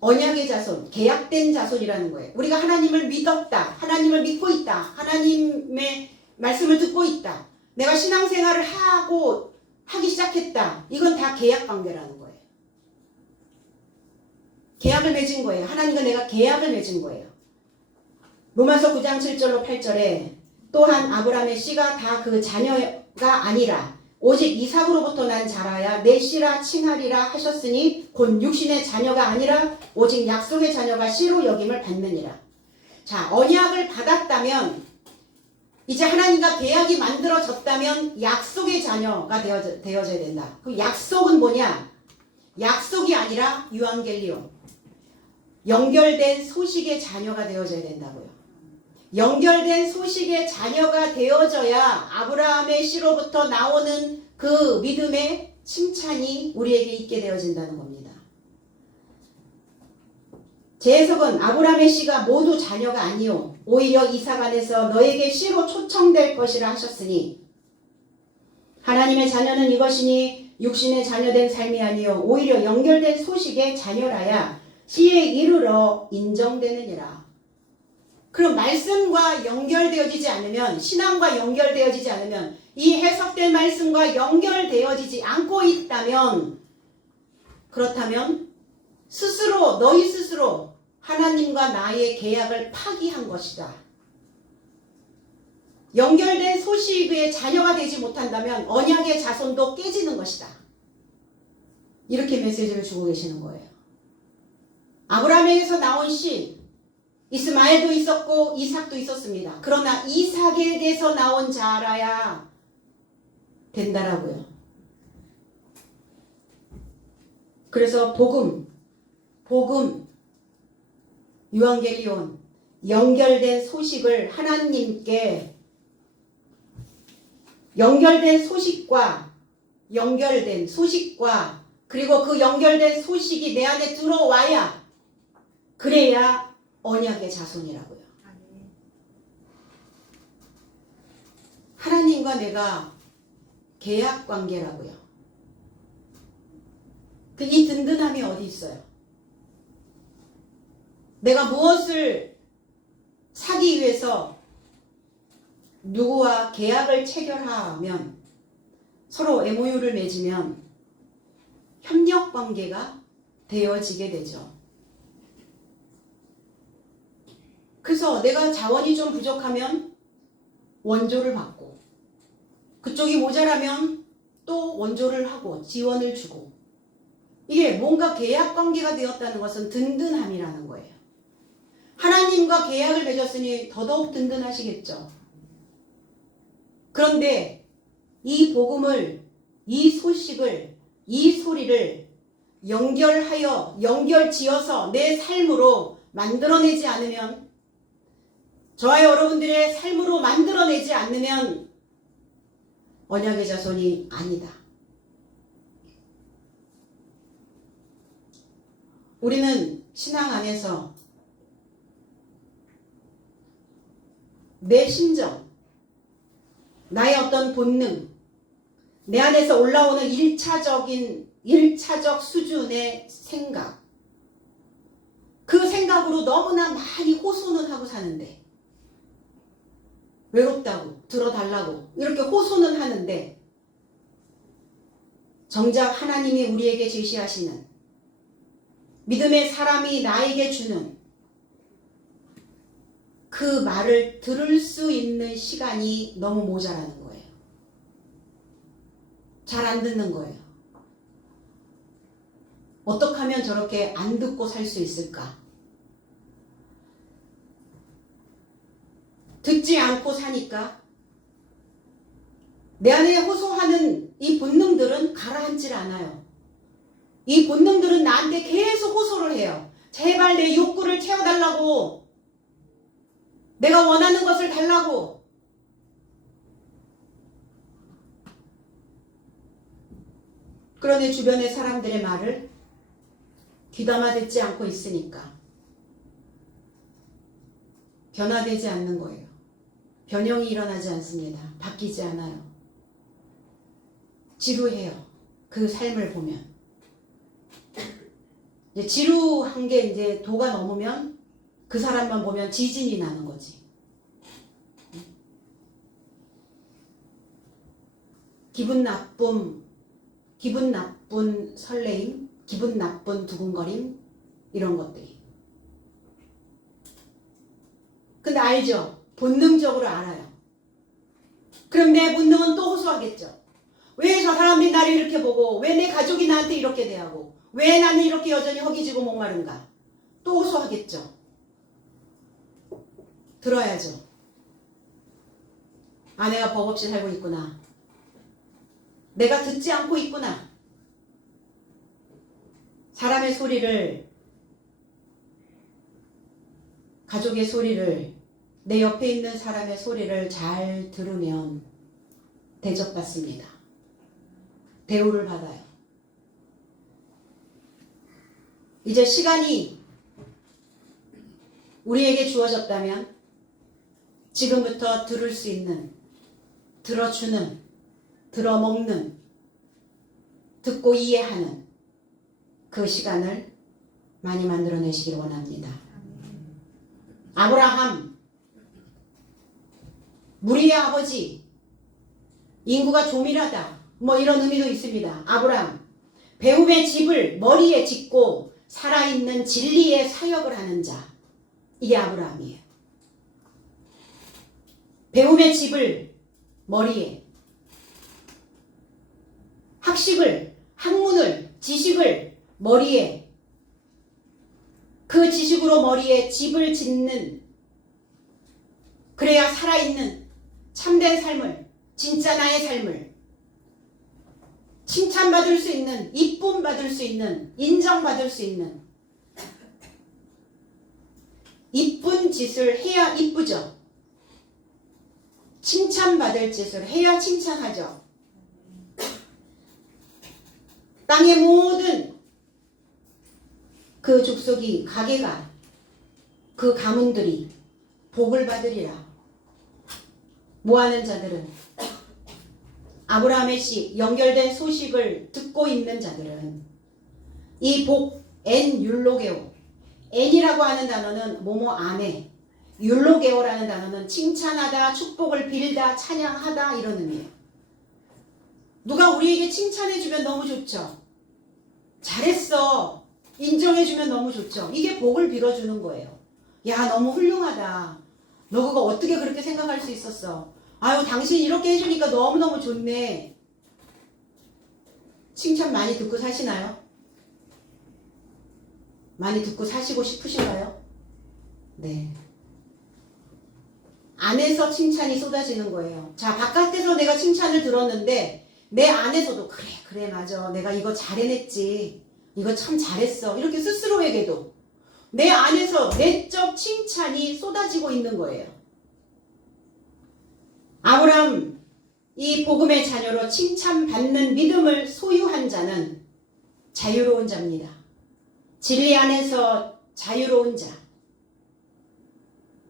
언약의 자손, 계약된 자손이라는 거예요. 우리가 하나님을 믿었다. 하나님을 믿고 있다. 하나님의 말씀을 듣고 있다. 내가 신앙생활을 하기 시작했다. 이건 다 계약 관계라는 거예요. 계약을 맺은 거예요. 하나님과 내가 계약을 맺은 거예요. 로마서 9장 7절로 8절에 또한 아브라함의 씨가 다 그 자녀가 아니라 오직 이삭으로부터 난 자라야 내 씨라 칭하리라 하셨으니 곧 육신의 자녀가 아니라 오직 약속의 자녀가 씨로 여김을 받느니라. 자, 언약을 받았다면 이제 하나님과 계약이 만들어졌다면 약속의 자녀가 되어져야 된다. 그 약속은 뭐냐? 약속이 아니라 유앙겔리온. 연결된 소식의 자녀가 되어져야 된다고요. 연결된 소식의 자녀가 되어져야 아브라함의 씨로부터 나오는 그 믿음의 칭찬이 우리에게 있게 되어진다는 겁니다. 제 해석은 아브라함의 씨가 모두 자녀가 아니요 오히려 이삭 안에서 너에게 씨로 초청될 것이라 하셨으니 하나님의 자녀는 이것이니 육신의 자녀된 삶이 아니요 오히려 연결된 소식의 자녀라야 씨에 이르러 인정되느니라. 그럼 말씀과 연결되어지지 않으면, 신앙과 연결되어지지 않으면, 이 해석된 말씀과 연결되어지지 않고 있다면, 그렇다면 너희 스스로 하나님과 나의 계약을 파기한 것이다. 연결된 소식의 자녀가 되지 못한다면 언약의 자손도 깨지는 것이다. 이렇게 메시지를 주고 계시는 거예요. 아브라함에게서 나온 씨, 이스마엘도 있었고 이삭도 있었습니다. 그러나 이삭에게서 나온 자라야 된다라고요. 그래서 복음, 유앙겔리온, 연결된 소식을 하나님께 연결된 소식과 그리고 그 연결된 소식이 내 안에 들어와야 그래야 언약의 자손이라고요. 하나님과 내가 계약 관계라고요. 이 든든함이 어디 있어요? 내가 무엇을 사기 위해서 누구와 계약을 체결하면 서로 MOU를 맺으면 협력 관계가 되어지게 되죠. 그래서 내가 자원이 좀 부족하면 원조를 받고 그쪽이 모자라면 또 원조를 하고 지원을 주고 이게 뭔가 계약 관계가 되었다는 것은 든든함이라는 거예요. 하나님과 계약을 맺었으니 더더욱 든든하시겠죠. 그런데 이 복음을, 이 소식을, 이 소리를 연결지어서 내 삶으로 만들어내지 않으면 저와 여러분들의 삶으로 만들어내지 않으면 언약의 자손이 아니다. 우리는 신앙 안에서 내 심정, 나의 어떤 본능, 내 안에서 올라오는 1차적 수준의 생각, 그 생각으로 너무나 많이 호소는 하고 사는데 외롭다고 들어달라고 이렇게 호소는 하는데 정작 하나님이 우리에게 제시하시는 믿음의 사람이 나에게 주는 그 말을 들을 수 있는 시간이 너무 모자라는 거예요. 잘 안 듣는 거예요. 어떻게 하면 저렇게 안 듣고 살 수 있을까? 듣지 않고 사니까 내 안에 호소하는 이 본능들은 가라앉질 않아요. 이 본능들은 나한테 계속 호소를 해요. 제발 내 욕구를 채워달라고. 내가 원하는 것을 달라고. 그러니 주변의 사람들의 말을 귀담아 듣지 않고 있으니까 변화되지 않는 거예요. 변형이 일어나지 않습니다. 바뀌지 않아요. 지루해요. 그 삶을 보면. 이제 지루한 게 이제 도가 넘으면 그 사람만 보면 지진이 나는 거지. 기분 나쁨, 기분 나쁜 설레임, 기분 나쁜 두근거림, 이런 것들이. 근데 알죠? 본능적으로 알아요. 그럼 내 본능은 또 호소하겠죠. 왜 저 사람들이 나를 이렇게 보고, 왜 내 가족이 나한테 이렇게 대하고, 왜 나는 이렇게 여전히 허기지고 목마른가? 또 호소하겠죠. 들어야죠. 아내가 법 없이 살고 있구나. 내가 듣지 않고 있구나. 사람의 소리를, 가족의 소리를, 내 옆에 있는 사람의 소리를 잘 들으면 대접받습니다. 대우를 받아요. 이제 시간이 우리에게 주어졌다면 지금부터 들을 수 있는, 들어주는, 들어먹는, 듣고 이해하는 그 시간을 많이 만들어내시길 원합니다. 아브라함, 무리의 아버지, 인구가 조밀하다, 뭐 이런 의미도 있습니다. 아브라함, 배움의 집을 머리에 짓고 살아있는 진리의 사역을 하는 자, 이게 아브라함이에요. 배움의 집을 머리에, 학식을, 학문을, 지식을 머리에, 그 지식으로 머리에 집을 짓는, 그래야 살아있는 참된 삶을, 진짜 나의 삶을 칭찬받을 수 있는, 이쁨 받을 수 있는, 인정받을 수 있는, 이쁜 짓을 해야 이쁘죠. 칭찬받을 짓을 해야 칭찬하죠. 땅의 모든 그 족속이, 가게가, 그 가문들이 복을 받으리라. 모하는 자들은, 아브라함의 씨, 연결된 소식을 듣고 있는 자들은 이 복, 엔 율로게오, 엔이라고 하는 단어는 뭐뭐 안에, 율로게오라는 단어는 칭찬하다, 축복을 빌다, 찬양하다, 이런 의미예요. 누가 우리에게 칭찬해주면 너무 좋죠. 잘했어, 인정해주면 너무 좋죠. 이게 복을 빌어주는 거예요. 야, 너무 훌륭하다. 너 그거 어떻게 그렇게 생각할 수 있었어? 아유, 당신 이렇게 해주니까 너무너무 좋네. 칭찬 많이 듣고 사시나요? 많이 듣고 사시고 싶으신가요? 네. 안에서 칭찬이 쏟아지는 거예요. 자, 바깥에서 내가 칭찬을 들었는데 내 안에서도 그래 맞아, 내가 이거 잘 해냈지, 이거 참 잘했어, 이렇게 스스로에게도 내 안에서 내적 칭찬이 쏟아지고 있는 거예요. 아브라함, 이 복음의 자녀로 칭찬받는 믿음을 소유한 자는 자유로운 자입니다. 진리 안에서 자유로운 자.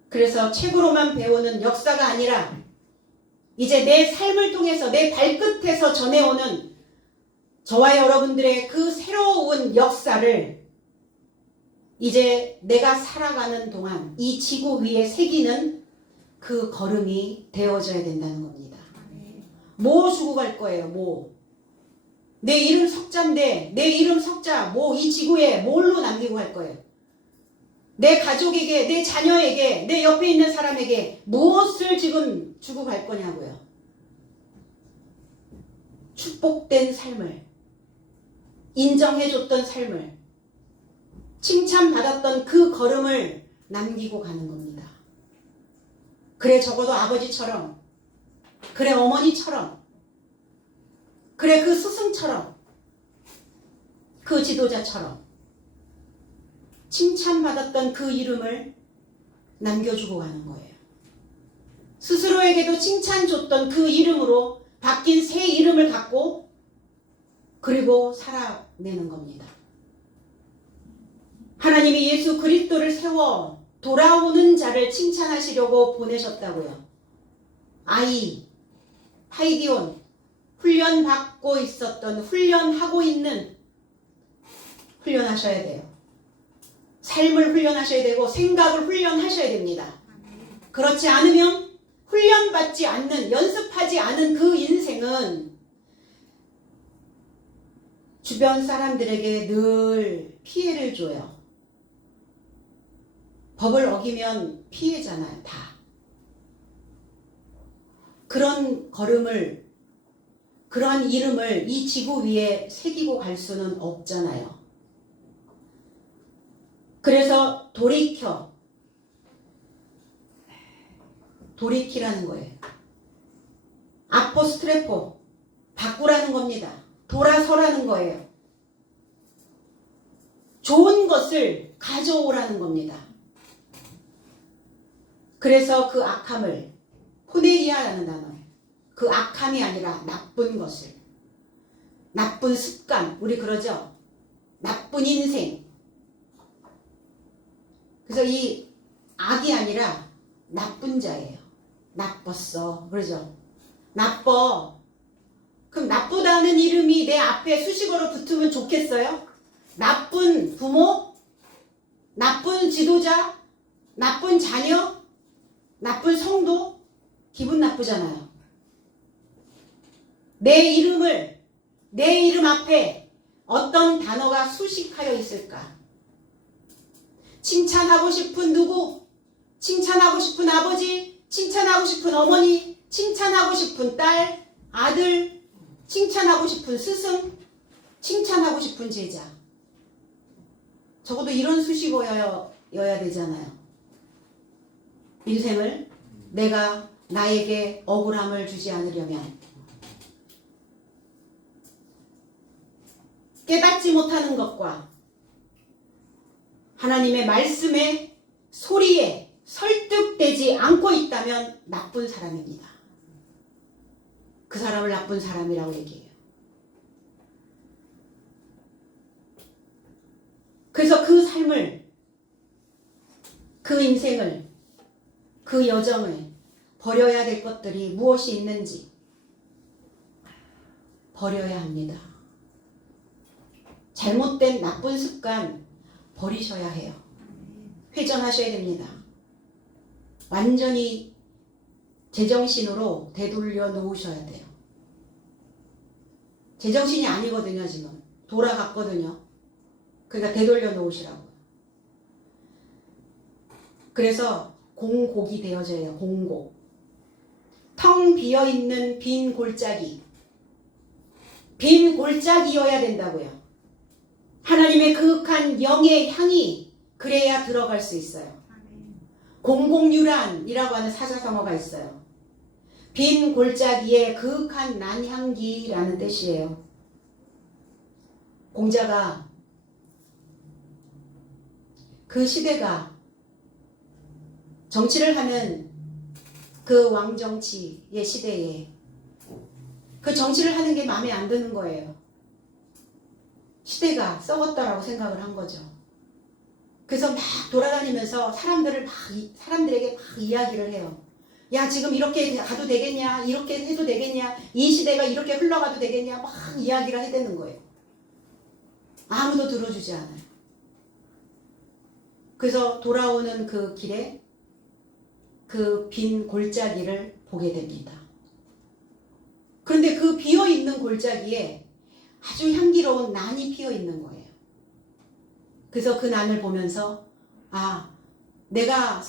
그래서 책으로만 배우는 역사가 아니라 이제 내 삶을 통해서, 내 발끝에서 전해오는 저와 여러분들의 그 새로운 역사를 이제 내가 살아가는 동안 이 지구 위에 새기는 그 걸음이 되어져야 된다는 겁니다. 뭐 주고 갈 거예요, 뭐. 내 이름 석자인데, 내 이름 석자, 뭐 이 지구에 뭘로 남기고 갈 거예요? 내 가족에게, 내 자녀에게, 내 옆에 있는 사람에게 무엇을 지금 주고 갈 거냐고요. 축복된 삶을, 인정해줬던 삶을, 칭찬받았던 그 걸음을 남기고 가는 겁니다. 그래, 적어도 아버지처럼, 그래, 어머니처럼, 그래, 그 스승처럼, 그 지도자처럼 칭찬받았던 그 이름을 남겨주고 가는 거예요. 스스로에게도 칭찬 줬던 그 이름으로 바뀐 새 이름을 갖고 그리고 살아내는 겁니다. 하나님이 예수 그리스도를 세워 돌아오는 자를 칭찬하시려고 보내셨다고요. 하이디온, 훈련받고 있었던, 훈련하고 있는, 훈련하셔야 돼요. 삶을 훈련하셔야 되고 생각을 훈련하셔야 됩니다. 그렇지 않으면 훈련받지 않는, 연습하지 않은 그 인생은 주변 사람들에게 늘 피해를 줘요. 법을 어기면 피해잖아요, 다. 그런 걸음을, 그러한 이름을 이 지구 위에 새기고 갈 수는 없잖아요. 그래서 돌이키라는 거예요. 아포스트레포, 바꾸라는 겁니다. 돌아서라는 거예요. 좋은 것을 가져오라는 겁니다. 그래서 그 악함을, 포네리아라는 단어예요. 그 악함이 아니라 나쁜 것을, 나쁜 습관, 우리 그러죠? 나쁜 인생. 그래서 이 악이 아니라 나쁜 자예요. 나빴어. 그러죠? 나빠. 그럼 나쁘다는 이름이 내 앞에 수식어로 붙으면 좋겠어요? 나쁜 부모, 나쁜 지도자, 나쁜 자녀, 나쁜 성도, 기분 나쁘잖아요. 내 이름 앞에 어떤 단어가 수식하여 있을까? 칭찬하고 싶은 누구? 칭찬하고 싶은 아버지? 칭찬하고 싶은 어머니? 칭찬하고 싶은 딸, 아들? 칭찬하고 싶은 스승? 칭찬하고 싶은 제자? 적어도 이런 수식어여야 되잖아요. 인생을 내가 나에게 억울함을 주지 않으려면, 깨닫지 못하는 것과 하나님의 말씀의 소리에 설득되지 않고 있다면 나쁜 사람입니다. 그 사람을 나쁜 사람이라고 얘기해요. 그래서 그 삶을, 그 인생을, 그 여정을 버려야 될 것들이 무엇이 있는지 버려야 합니다. 잘못된 나쁜 습관 버리셔야 해요. 회전하셔야 됩니다. 완전히 제정신으로 되돌려 놓으셔야 돼요. 제정신이 아니거든요, 지금. 돌아갔거든요. 그러니까 되돌려 놓으시라고요. 그래서 공곡이 되어져야 해요, 공곡. 텅 비어있는 빈 골짜기. 빈 골짜기여야 된다고요. 하나님의 그윽한 영의 향이 그래야 들어갈 수 있어요. 공공유란이라고 하는 사자성어가 있어요. 빈 골짜기에 그윽한 난향기라는 뜻이에요. 공자가 그 시대가 정치를 하는 그 왕정치의 시대에 그 정치를 하는 게 마음에 안 드는 거예요. 시대가 썩었다라고 생각을 한 거죠. 그래서 막 돌아다니면서 사람들에게 막 이야기를 해요. 야, 지금 이렇게 가도 되겠냐? 이렇게 해도 되겠냐? 이 시대가 이렇게 흘러가도 되겠냐? 막 이야기를 해대는 거예요. 아무도 들어주지 않아요. 그래서 돌아오는 그 길에 그 빈 골짜기를 보게 됩니다. 그런데 그 비어있는 골짜기에 아주 향기로운 난이 피어있는 거예요. 그래서 그 난을 보면서 내가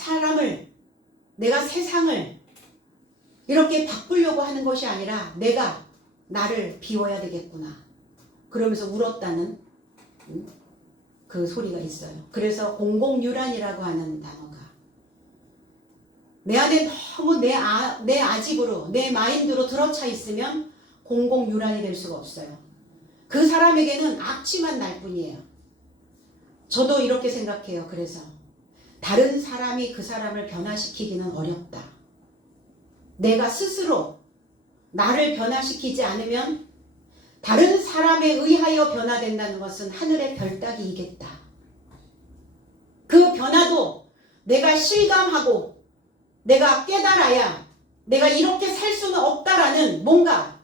세상을 이렇게 바꾸려고 하는 것이 아니라 내가 나를 비워야 되겠구나. 그러면서 울었다는 그 소리가 있어요. 그래서 공공유란이라고 하는 단어가 내 안에 너무 내 아집으로, 내 마인드로 들어차 있으면 공공유란이 될 수가 없어요. 그 사람에게는 악취만 날 뿐이에요. 저도 이렇게 생각해요. 그래서 다른 사람이 그 사람을 변화시키기는 어렵다. 내가 스스로 나를 변화시키지 않으면 다른 사람에 의하여 변화된다는 것은 하늘의 별 따기이겠다. 그 변화도 내가 실감하고 내가 깨달아야 내가 이렇게 살 수는 없다라는 뭔가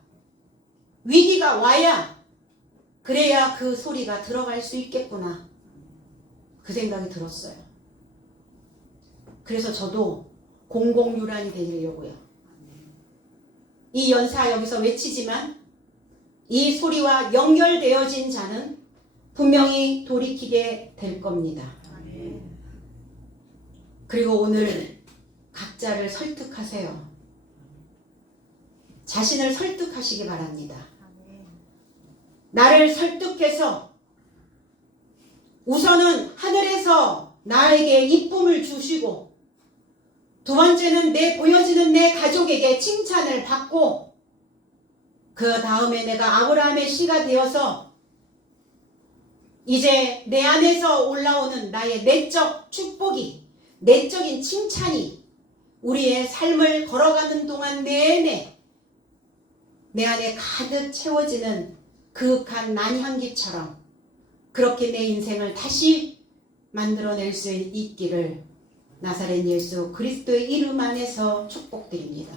위기가 와야 그래야 그 소리가 들어갈 수 있겠구나. 그 생각이 들었어요. 그래서 저도 공공유란이 되려고요. 이 연사 여기서 외치지만 이 소리와 연결되어진 자는 분명히 돌이키게 될 겁니다. 그리고 오늘 각자를 설득하세요. 자신을 설득하시기 바랍니다. 나를 설득해서 우선은 하늘에서 나에게 이쁨을 주시고 두 번째는 보여지는 내 가족에게 칭찬을 받고 그 다음에 내가 아브라함의 씨가 되어서 이제 내 안에서 올라오는 나의 내적 축복이 내적인 칭찬이 우리의 삶을 걸어가는 동안 내내 내 안에 가득 채워지는 그윽한 난향기처럼 그렇게 내 인생을 다시 만들어낼 수 있기를 나사렛 예수 그리스도의 이름 안에서 축복드립니다.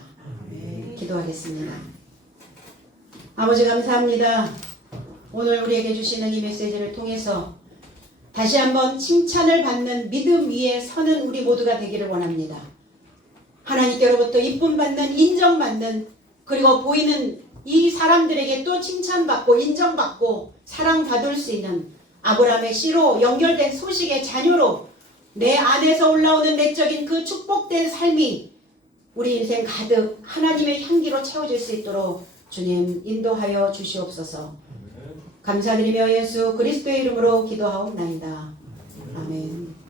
기도하겠습니다. 아버지 감사합니다. 오늘 우리에게 주시는 이 메시지를 통해서 다시 한번 칭찬을 받는 믿음 위에 서는 우리 모두가 되기를 원합니다. 하나님께로부터 이쁨받는, 인정받는, 그리고 보이는 이 사람들에게 또 칭찬받고 인정받고 사랑받을 수 있는 아브라함의 씨로 연결된 소식의 자녀로 내 안에서 올라오는 내적인 그 축복된 삶이 우리 인생 가득 하나님의 향기로 채워질 수 있도록 주님 인도하여 주시옵소서. 감사드리며 예수 그리스도의 이름으로 기도하옵나이다. 아멘.